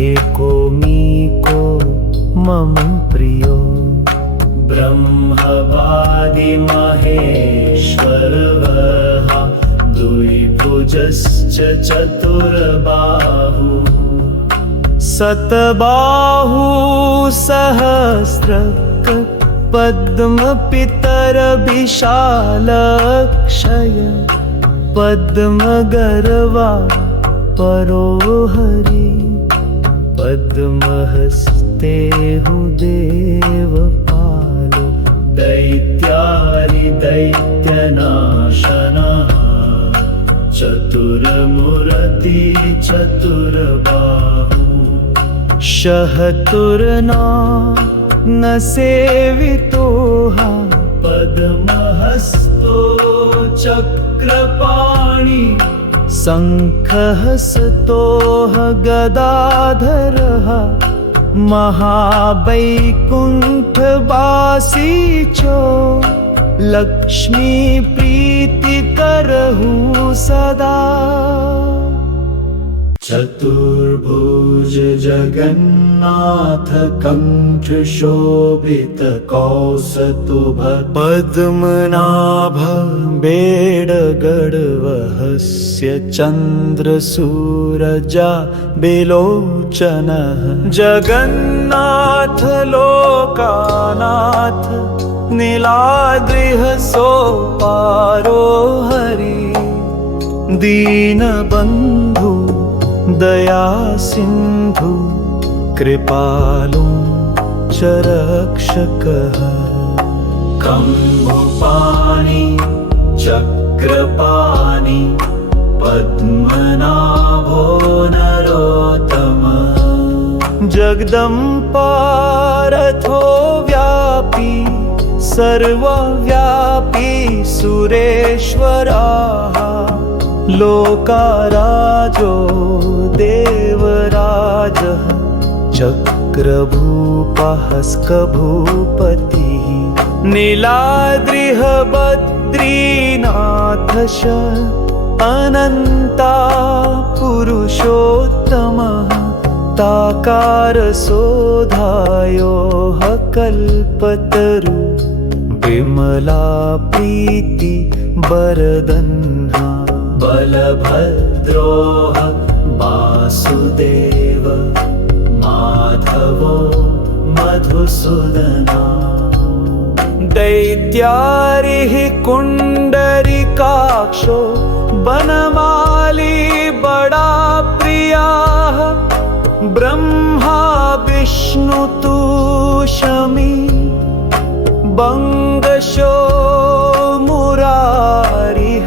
एकोमीको मम प्रियो ब्रह्मवादि महेश्वरः द्विभुजश्च चतुर्बाहु सतबाहु सहस्रक पद्मपितर विशालक्षय पद्मगर्वा परो हरि पद्महस्ते देवपालो दैत्यारि दैत्यनाशनः चतुर्मूर्ति चतुर्बाहु शहतुर्ना न सेवितोः पद्महस्तो चक्रपाणि शङ्खहस्तोः गदाधरः महावैकुण्ठवासी चो लक्ष्मीप्रीतिकरहु सदा चतुर्भुज जगन्नाथ कंठ शोभित कौस्तुभ पद्मनाभ बेडगडवहस्य चन्द्रसूरजा बिलोचनः जगन्नाथ लोकानाथ नीलाद्रिः सोपारो हरि दीनबन्धु दया सिंधु कृपालु च रक्षकः कंभुपाणि चक्रपाणि पद्मनाभो नरोत्तमः जगदम्बारथो व्यापी सर्वव्यापी सुरेश्वराः लोकाराजो देवराजः चक्रभूपहस्कभूपतिः नीलाद्रिः बद्रीनाथश अनन्ता पुरुषोत्तमः ताकारसोधायोः कल्पतरु विमला प्रीति वरदन्हा बलभद्रोः वासुदेव माधवो मधुसूदना दैत्यारिः कुण्डरिकाक्षो बनमाली बड़ा प्रियाः ब्रह्मा विष्णु तु शमी बंगशो मुरारिः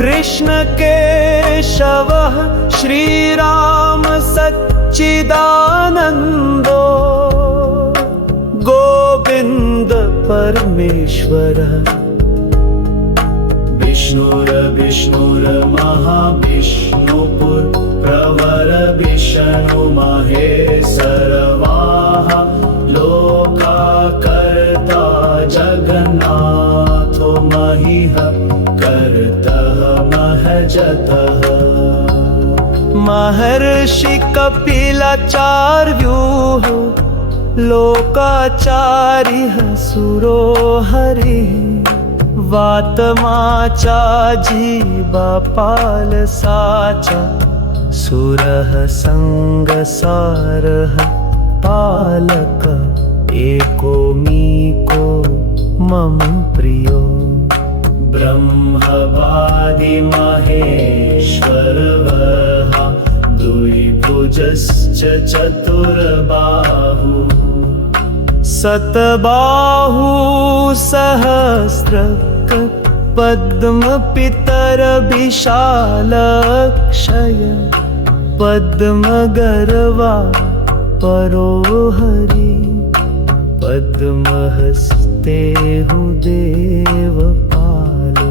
कृष्ण केशवः श्रीराम सच्चिदानन्दो गोविंद परमेश्वरः विष्णुर्महाविष्णुपुरप्रवर विष्णु महेशरवाः लोकाकर्ता जगन्नाथो महीः कर्तः महजतः महर्षि कपिलाचार्योः लोकाचार्यः सुरो हरिः वातमाचा जीवपालसाचा सुरः संगसारः पालक एकोमीको मम प्रियो ब्रह्मवादि महेश्वरः द्विभुजश्च चतुर्बाहु सतबाहु सहस्रक पद्मपितरविशालक्षय पद्मगर्वा परो हरि पद्महस्ते देवपालो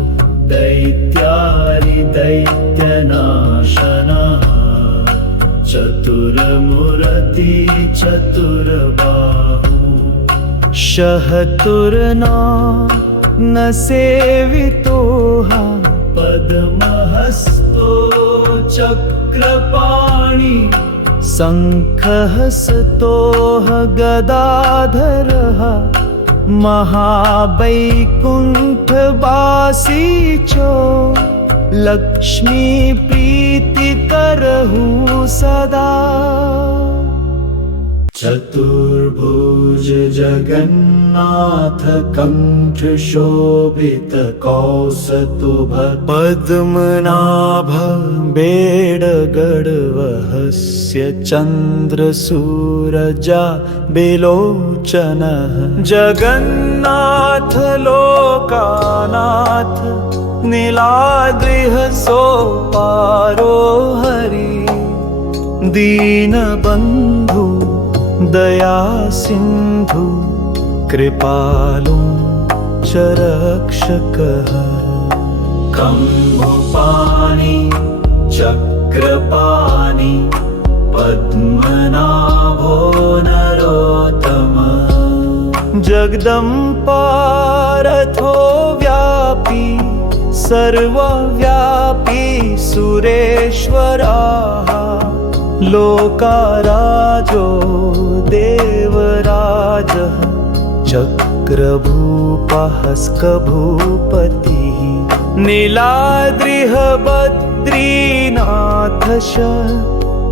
दैत्यारिदैत्यनाशनः चतुर्मूर्ति चतुर्बाहु शहतुर्ना न सेवितोः पद्महस्तो चक्रपाणि शङ्खहस्तोः गदाधरः महावैकुण्ठवासी च लक्ष्मीप्रीतिकरहु सदा चतुर्भुज जगन्नाथ कंठ शोभित कौस्तुभ पद्मनाभ बेडगडवहस्य चन्द्रसूरजा बिलोचनः जगन्नाथ लोकानाथ नीलाद्रिः सोपारो हरि दीनबन्धु दया सिन्धु कृपालु च रक्षकः कम्बुपाणि चक्रपाणि पद्मनाभो नरोत्तमः जगदम्बारथो व्यापी सर्वव्यापी सुरेश्वराः लोकाराजो देवराजः चक्रभूपहस्कभूपतिः नीलाद्रिः बद्रीनाथश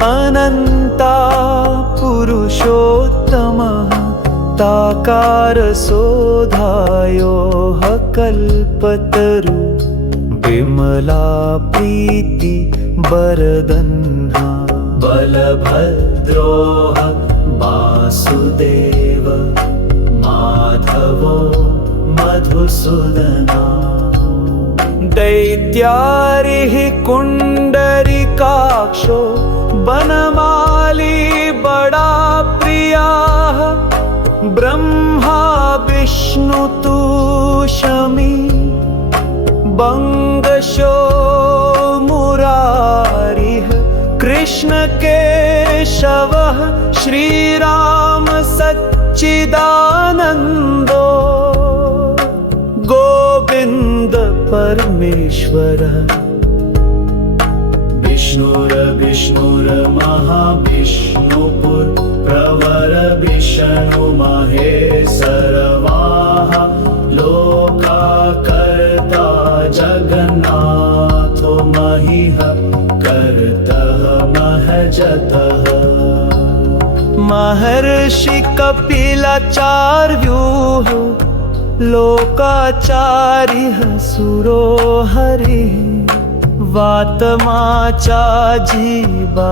अनन्ता पुरुषोत्तमः ताकारसोधायोः कल्पतरु विमला प्रीति वरदन्हा बलभद्रोः वासुदेव माधवो मधुसूदना दैत्यारिः कुण्डरिकाक्षो बनमाली बड़ा प्रियाः ब्रह्मा विष्णु तु शमी बंगशो मुरारिः कृष्ण केशवः श्रीराम सच्चिदानन्दो गोविन्द परमेश्वरः विष्णुर्महाविष्णुपुरप्रवर विष्णु महेशरवाः लोकाकर्ता जगन्नाथो महीः कर्तः महजतः महर्षि कपिलाचार्योः लोकाचार्यः सुरो हरिः वातमाचा जीवपालसाचा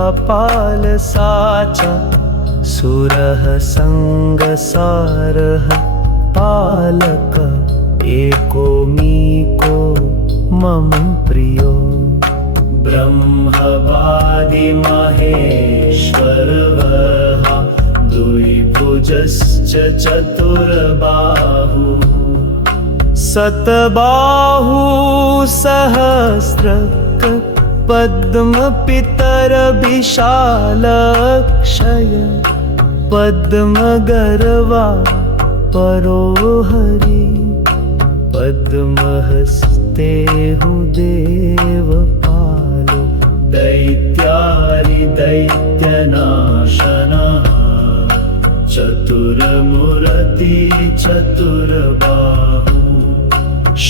सुरः संगसारः पालक एकोमीको मम प्रियो ब्रह्मवादि महेश्वरः द्विभुजश्च चतुर्बाहु सतबाहु सहस्रक पद्मपितरविशालक्षय पद्मगर्वा परो हरि पद्महस्ते देवपालो दैत्यारिदैत्यनाशनः चतुरमूर्ति चतुर्बाहु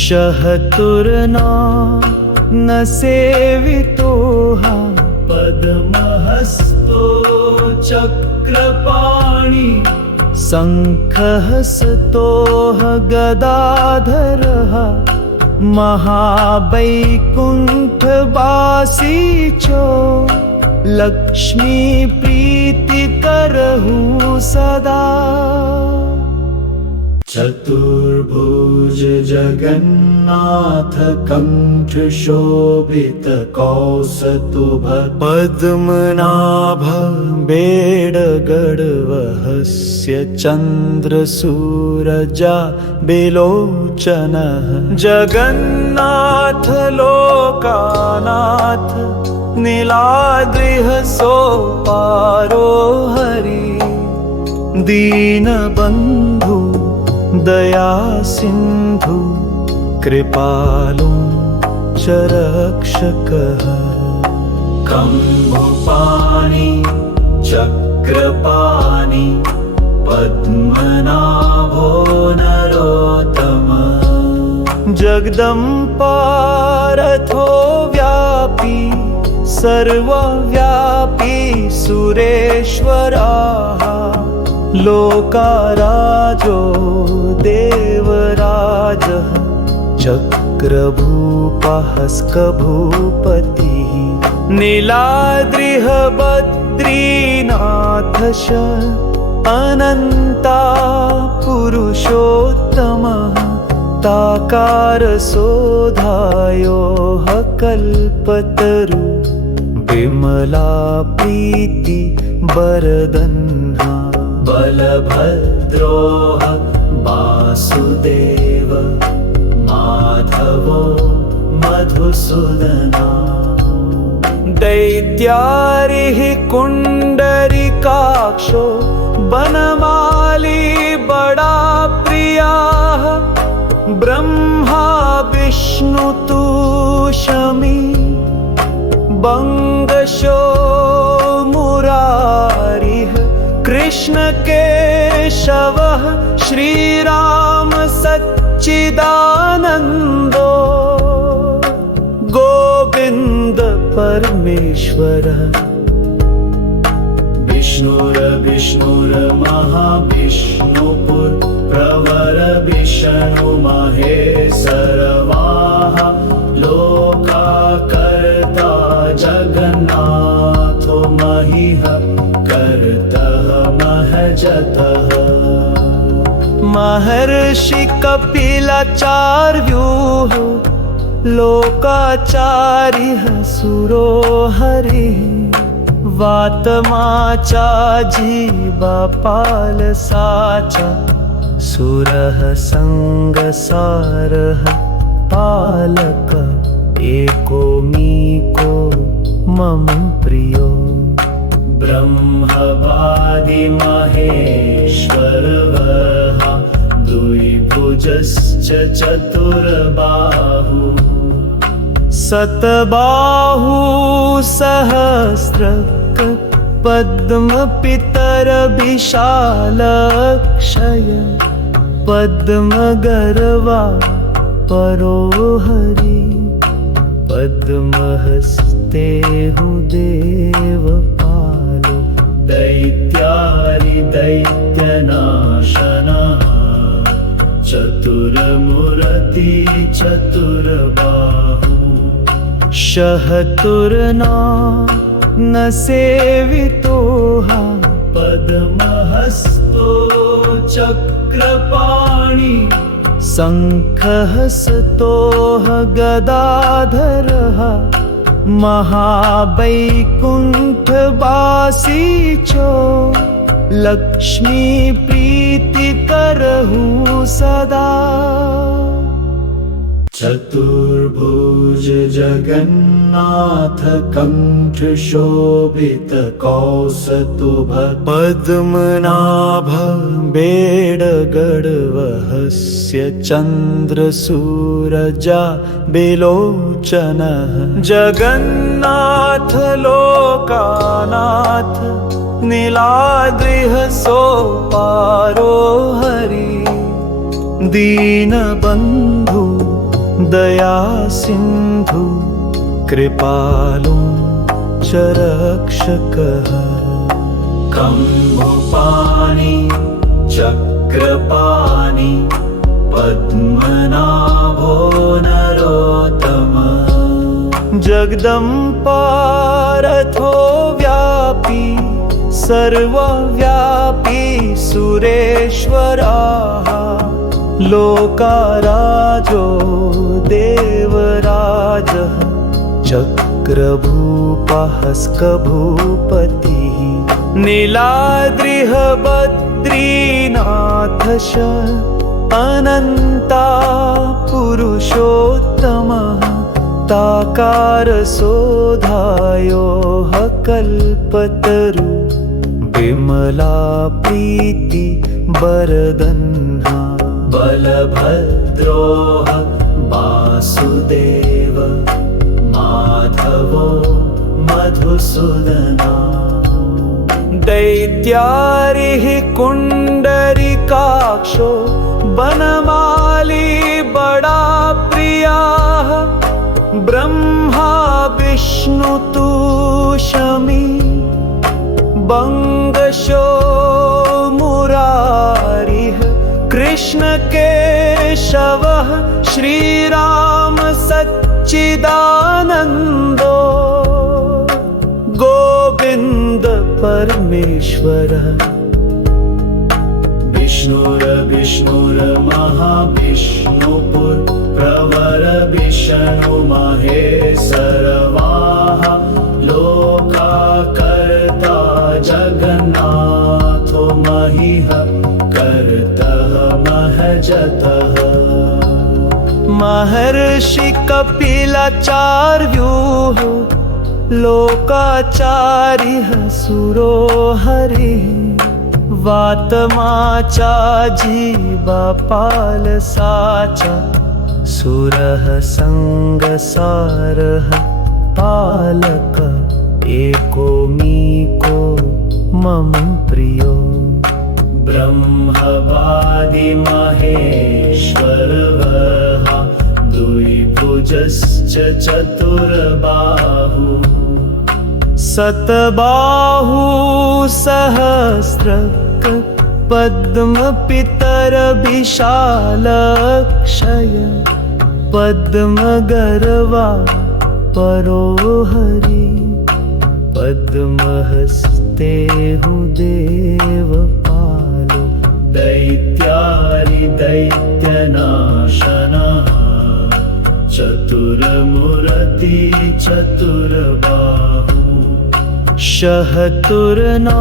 शहतुर्ना न सेवितोह पद्महस्तो चक्रपाणि शङ्खहस्तोः गदाधरः महावैकुण्ठवासी च लक्ष्मीप्रीतिकरहु सदा चतुर्भुज जगन्नाथ कण्ठशोभित कौस्तुभ पद्मनाभ बेडगडवहस्य चन्द्रसूरजा बिलोचनः जगन्नाथ लोकानाथ नीलाद्रिः सोपारो हरि दीनबन्धु दया सिन्धु कृपालु च रक्षकः कम्भुपाणि चक्रपाणि पद्मनाभो नरोत्तमः जगदम्बारथो व्यापी सर्वव्यापी सुरेश्वराः लोकाराजो देवराजः चक्रभूपहस्कभूपतिः नीलाद्रिः बद्रीनाथश अनन्ता पुरुषोत्तमः ताकारसोधायोः कल्पतरु विमला प्रीति वरदन्हा बलभद्रोः वासुदेव माधवो मधुसूदना दैत्यारिः कुण्डरिकाक्षो वनमाली बडा प्रियाः ब्रह्मा विष्णु तु शमी बङ्गशो मुरारिः कृष्ण केशवः श्रीराम सच्चिदानन्दो गोविन्द परमेश्वरः विष्णुर्महाविष्णुपुरप्रवर विष्णु महेशरवाः लोकाकर्ता जगन्नाथो महीः कर्तः महजतः महर्षि कपिलाचार्योः लोकाचार्यः सुरो हरिः वातमाचा जीवपालसाचा सुरः संगसारः पालक एकोमीको मम प्रियो ब्रह्मवादिमहेश्वरः द्विभुजश्च चतुर्बाहु सतबाहु सहस्रक पद्मपितरविशालक्षय पद्मगर्वा परो हरि पद्महस्ते देवपालो दैत्यारिदैत्यनाशनः चतुरमूर्ति चतुर्बाहु शहतुर्ना न सेवितोह पद्महस्तो चक्रपाणि शङ्खहस्तोः गदाधरः महावैकुण्ठवासी च लक्ष्मीप्रीतिकरहु सदा चतुर्भुज जगन्नाथ कंठ शोभित कौस्तुभ पद्मनाभ बेडगडवहस्य चन्द्रसूरजा बिलोचनः जगन्नाथ लोकानाथ नीलाद्रिः सोपारो हरि दीनबन्धु दया सिन्धु कृपालु च रक्षकः कम्बुपाणि चक्रपाणि पद्मनाभो नरोत्तमः जगदम्बारथो व्यापी सर्वव्यापी सुरेश्वराः लोकाराजो देवराजः चक्रभूपहस्कभूपतिः नीलाद्रिः बद्रीनाथश अनन्ता पुरुषोत्तमः ताकारसोधायोः कल्पतरु विमला प्रीति वरदन्हा बलभद्रोः वासुदेव माधवो मधुसूदना दैत्यारिः कुण्डरिकाक्षो वनमाली बड़ा प्रियाः ब्रह्मा विष्णु तूष्णी बंगशो मुरारिः कृष्ण केशवः श्रीराम सच्चिदानन्दो गोविन्द परमेश्वरः विष्णुर्महाविष्णुपुरप्रवर विष्णु महेश्वरवाः लोकाकर्ता जगन्नाथो महीः कर्तः महजतः महर्षि कपिलाचार्योः लोकाचार्यः सुरो हरिः वातमाचा जीवपालसाचा सुरः संगसारः पालक एकोमीको मम प्रियो ब्रह्मवादि महेश्वरः द्विभुजश्च चतुर्बाहु सतबाहु सहस्रक पद्मपितर विशालक्षय पद्मगर्वा परो हरि पद्महस्ते देवपालो दैत्यारि दैत्यनाशनः चतुर्मूर्ति चतुर्बाहु शहतुर्ना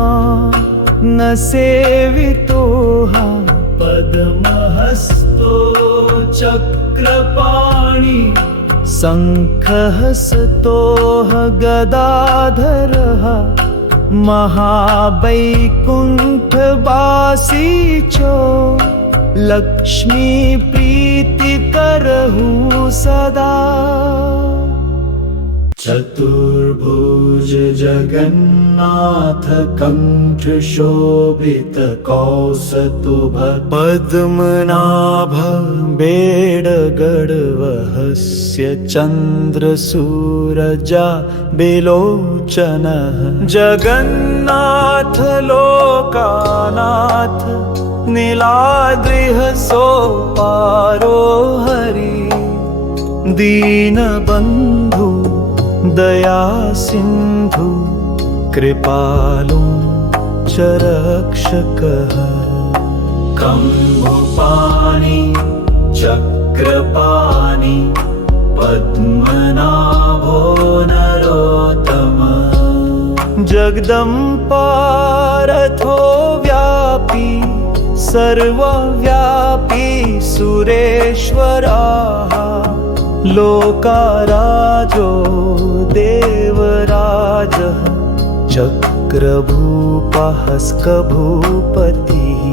न सेवितोहा पद्महस्तो चक्रपाणि शङ्खहस्तोः गदाधरः महावैकुण्ठवासी च लक्ष्मीप्रीतिकरहु सदा चतुर्भुज जगन्नाथ कंठ शोभित कौस्तुभ पद्मनाभ बेडगडवहस्य चन्द्रसूरजा बिलोचनः जगन्नाथ लोकानाथ नीलाद्रिः सोपारो हरि दीनबन्धु दया सिन्धु कृपालु च रक्षकः कम्बुपाणि चक्रपाणि पद्मनाभो नरोत्तमः जगदम्बारथो व्यापी सर्वव्यापी सुरेश्वराः लोकाराजो देवराजः चक्रभूपहस्कभूपतिः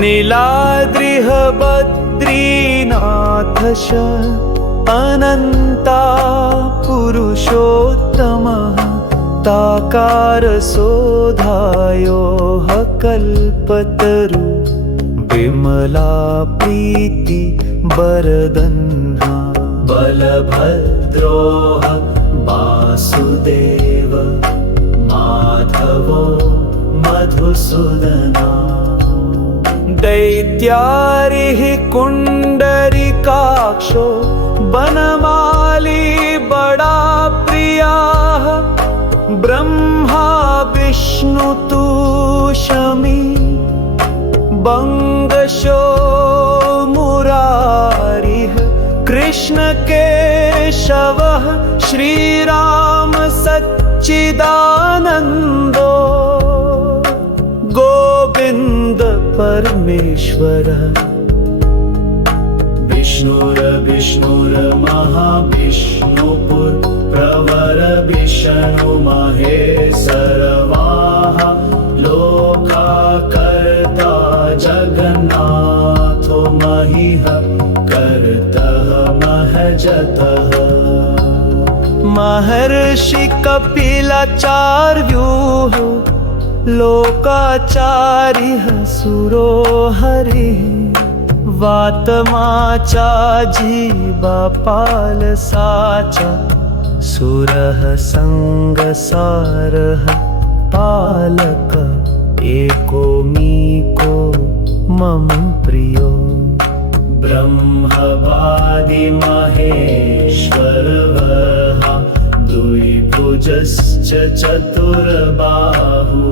नीलाद्रिः बद्रीनाथश अनन्ता पुरुषोत्तमः ताकारसोधायोः कल्पतरु विमला प्रीति वरदन्हा बलभद्रोः वासुदेव माधवो मधुसूदना दैत्यारिः कुण्डरिकाक्षो वनमाली बड़ा प्रियाः ब्रह्मा विष्णु तु शमी बंगशो मुरारिः कृष्ण केशवः श्रीराम सच्चिदानन्दो गोविन्द परमेश्वरः विष्णुर्महाविष्णुपुरप्रवर विष्णु महेशरवाः लोकाकर्ता जगन्नाथो महिः कर्तः महजतः महर्षि कपिलाचार्योः लोकाचार्यः सुरो हरिः वातमाचा जीवापालसा च सुरः संगसारः पालक एकोमीको मम प्रियो ब्रह्मवादिमहेश्वरः द्विभुजश्च चतुर्बाहु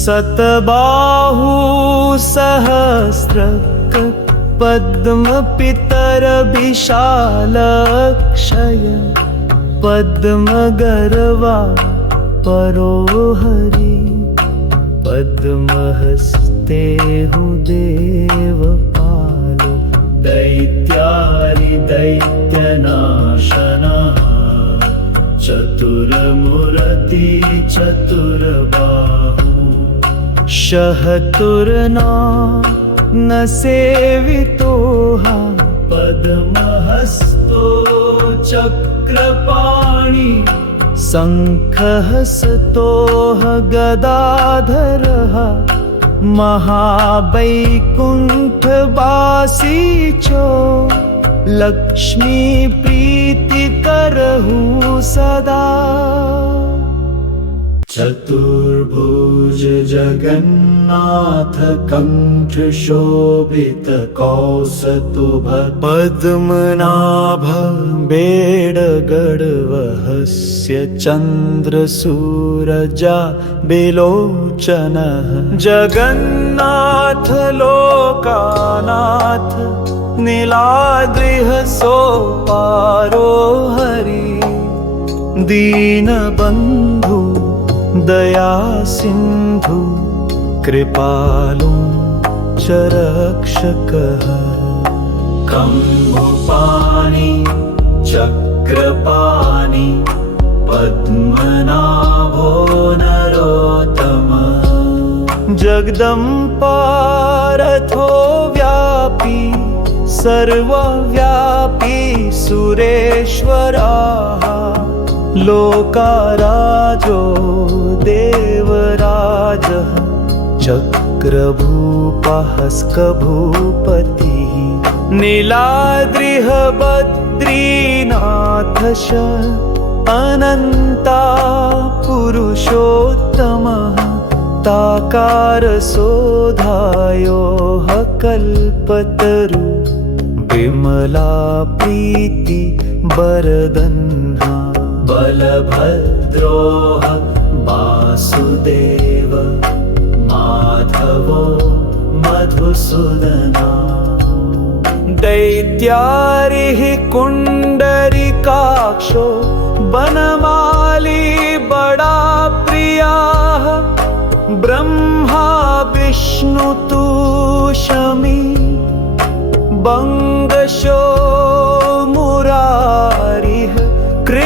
सतबाहु सहस्रक पद्मपितरविशालक्षय पद्मगर्वा परो हरि पद्महस्ते देवपालो दैत्यारिदैत्यनाशनः चतुर्मूर्ति चतुर्बाहु शहतुर्ना न सेवितोः पद्महस्तो चक्रपाणि शङ्खहस्तोः गदाधरः महावैकुण्ठवासी च लक्ष्मीप्रीतिकरः सदा चतुर्भुज जगन्नाथ कंठ शोभित कौस्तुभ पद्मनाभ बेडगडवहस्य चन्द्रसूरजा बिलोचनः जगन्नाथ लोकानाथ नीलाद्रिः सोपारो हरि दीनबन्धु दया सिंधु कृपालु च रक्षकः कंभुपाणि चक्रपाणि पद्मनाभो नरोत्तमः जगदम्बारथो व्यापी सर्वव्यापी सुरेश्वराः लोकाराजो देवराजः चक्रभूपहस्कभूपतिः नीलाद्रिः बद्रीनाथश अनन्ता पुरुषोत्तमः ताकारसोधायोः कल्पतरु विमला प्रीति वरदन्हा बलभद्रोः वासुदेव माधवो मधुसूदना दैत्यारिः कुण्डरिकाक्षो वनमाली बड़ा प्रियाः ब्रह्मा विष्णु तु शमी बंगशो मुरारिः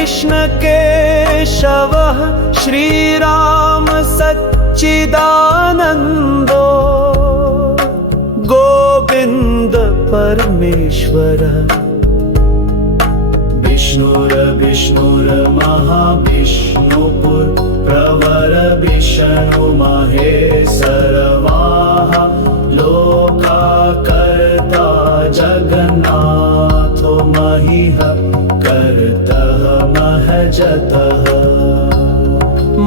कृष्ण केशवः श्रीराम सच्चिदानन्दो गोविन्द परमेश्वरः विष्णुर्महाविष्णुपुरप्रवर विष्णु महेशरवाः लोकाकर्ता जगन्नाथो महिः कर्तः महजतः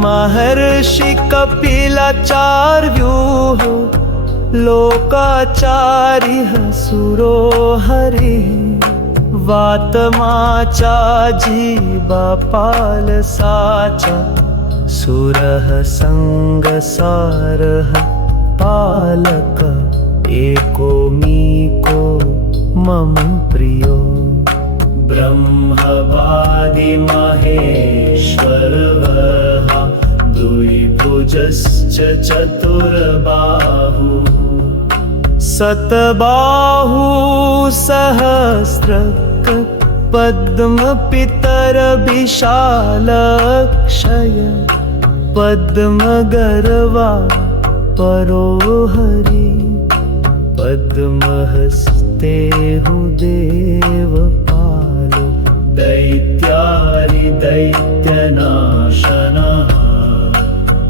महर्षि कपिलाचार्युः लोकाचार्यः सुरो हरिः वातमाचा जीवपाल साचा सुरः संगसारः पालक एकोमीको मम प्रियो ब्रह्मवादि महेश्वरः द्विभुजश्च चतुर्बाहु सतबाहु सहस्रक पद्मपितर विशालक्षय पद्मगर्वा परो हरि पद्महस्ते देवपालो दैत्यारिदैत्यनाशनः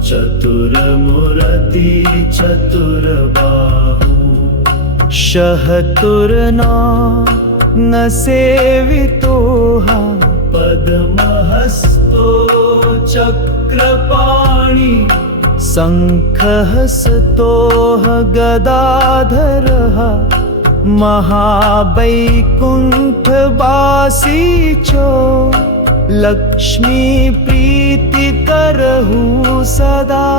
चतुर्मूर्ति चतुर्बाहु शहतुर्ना न सेवितोः पद्महस्तो चक्रपाणि शङ्खहस्तोः गदाधरः महावैकुण्ठवासी च लक्ष्मीप्रीतिकरः सदा।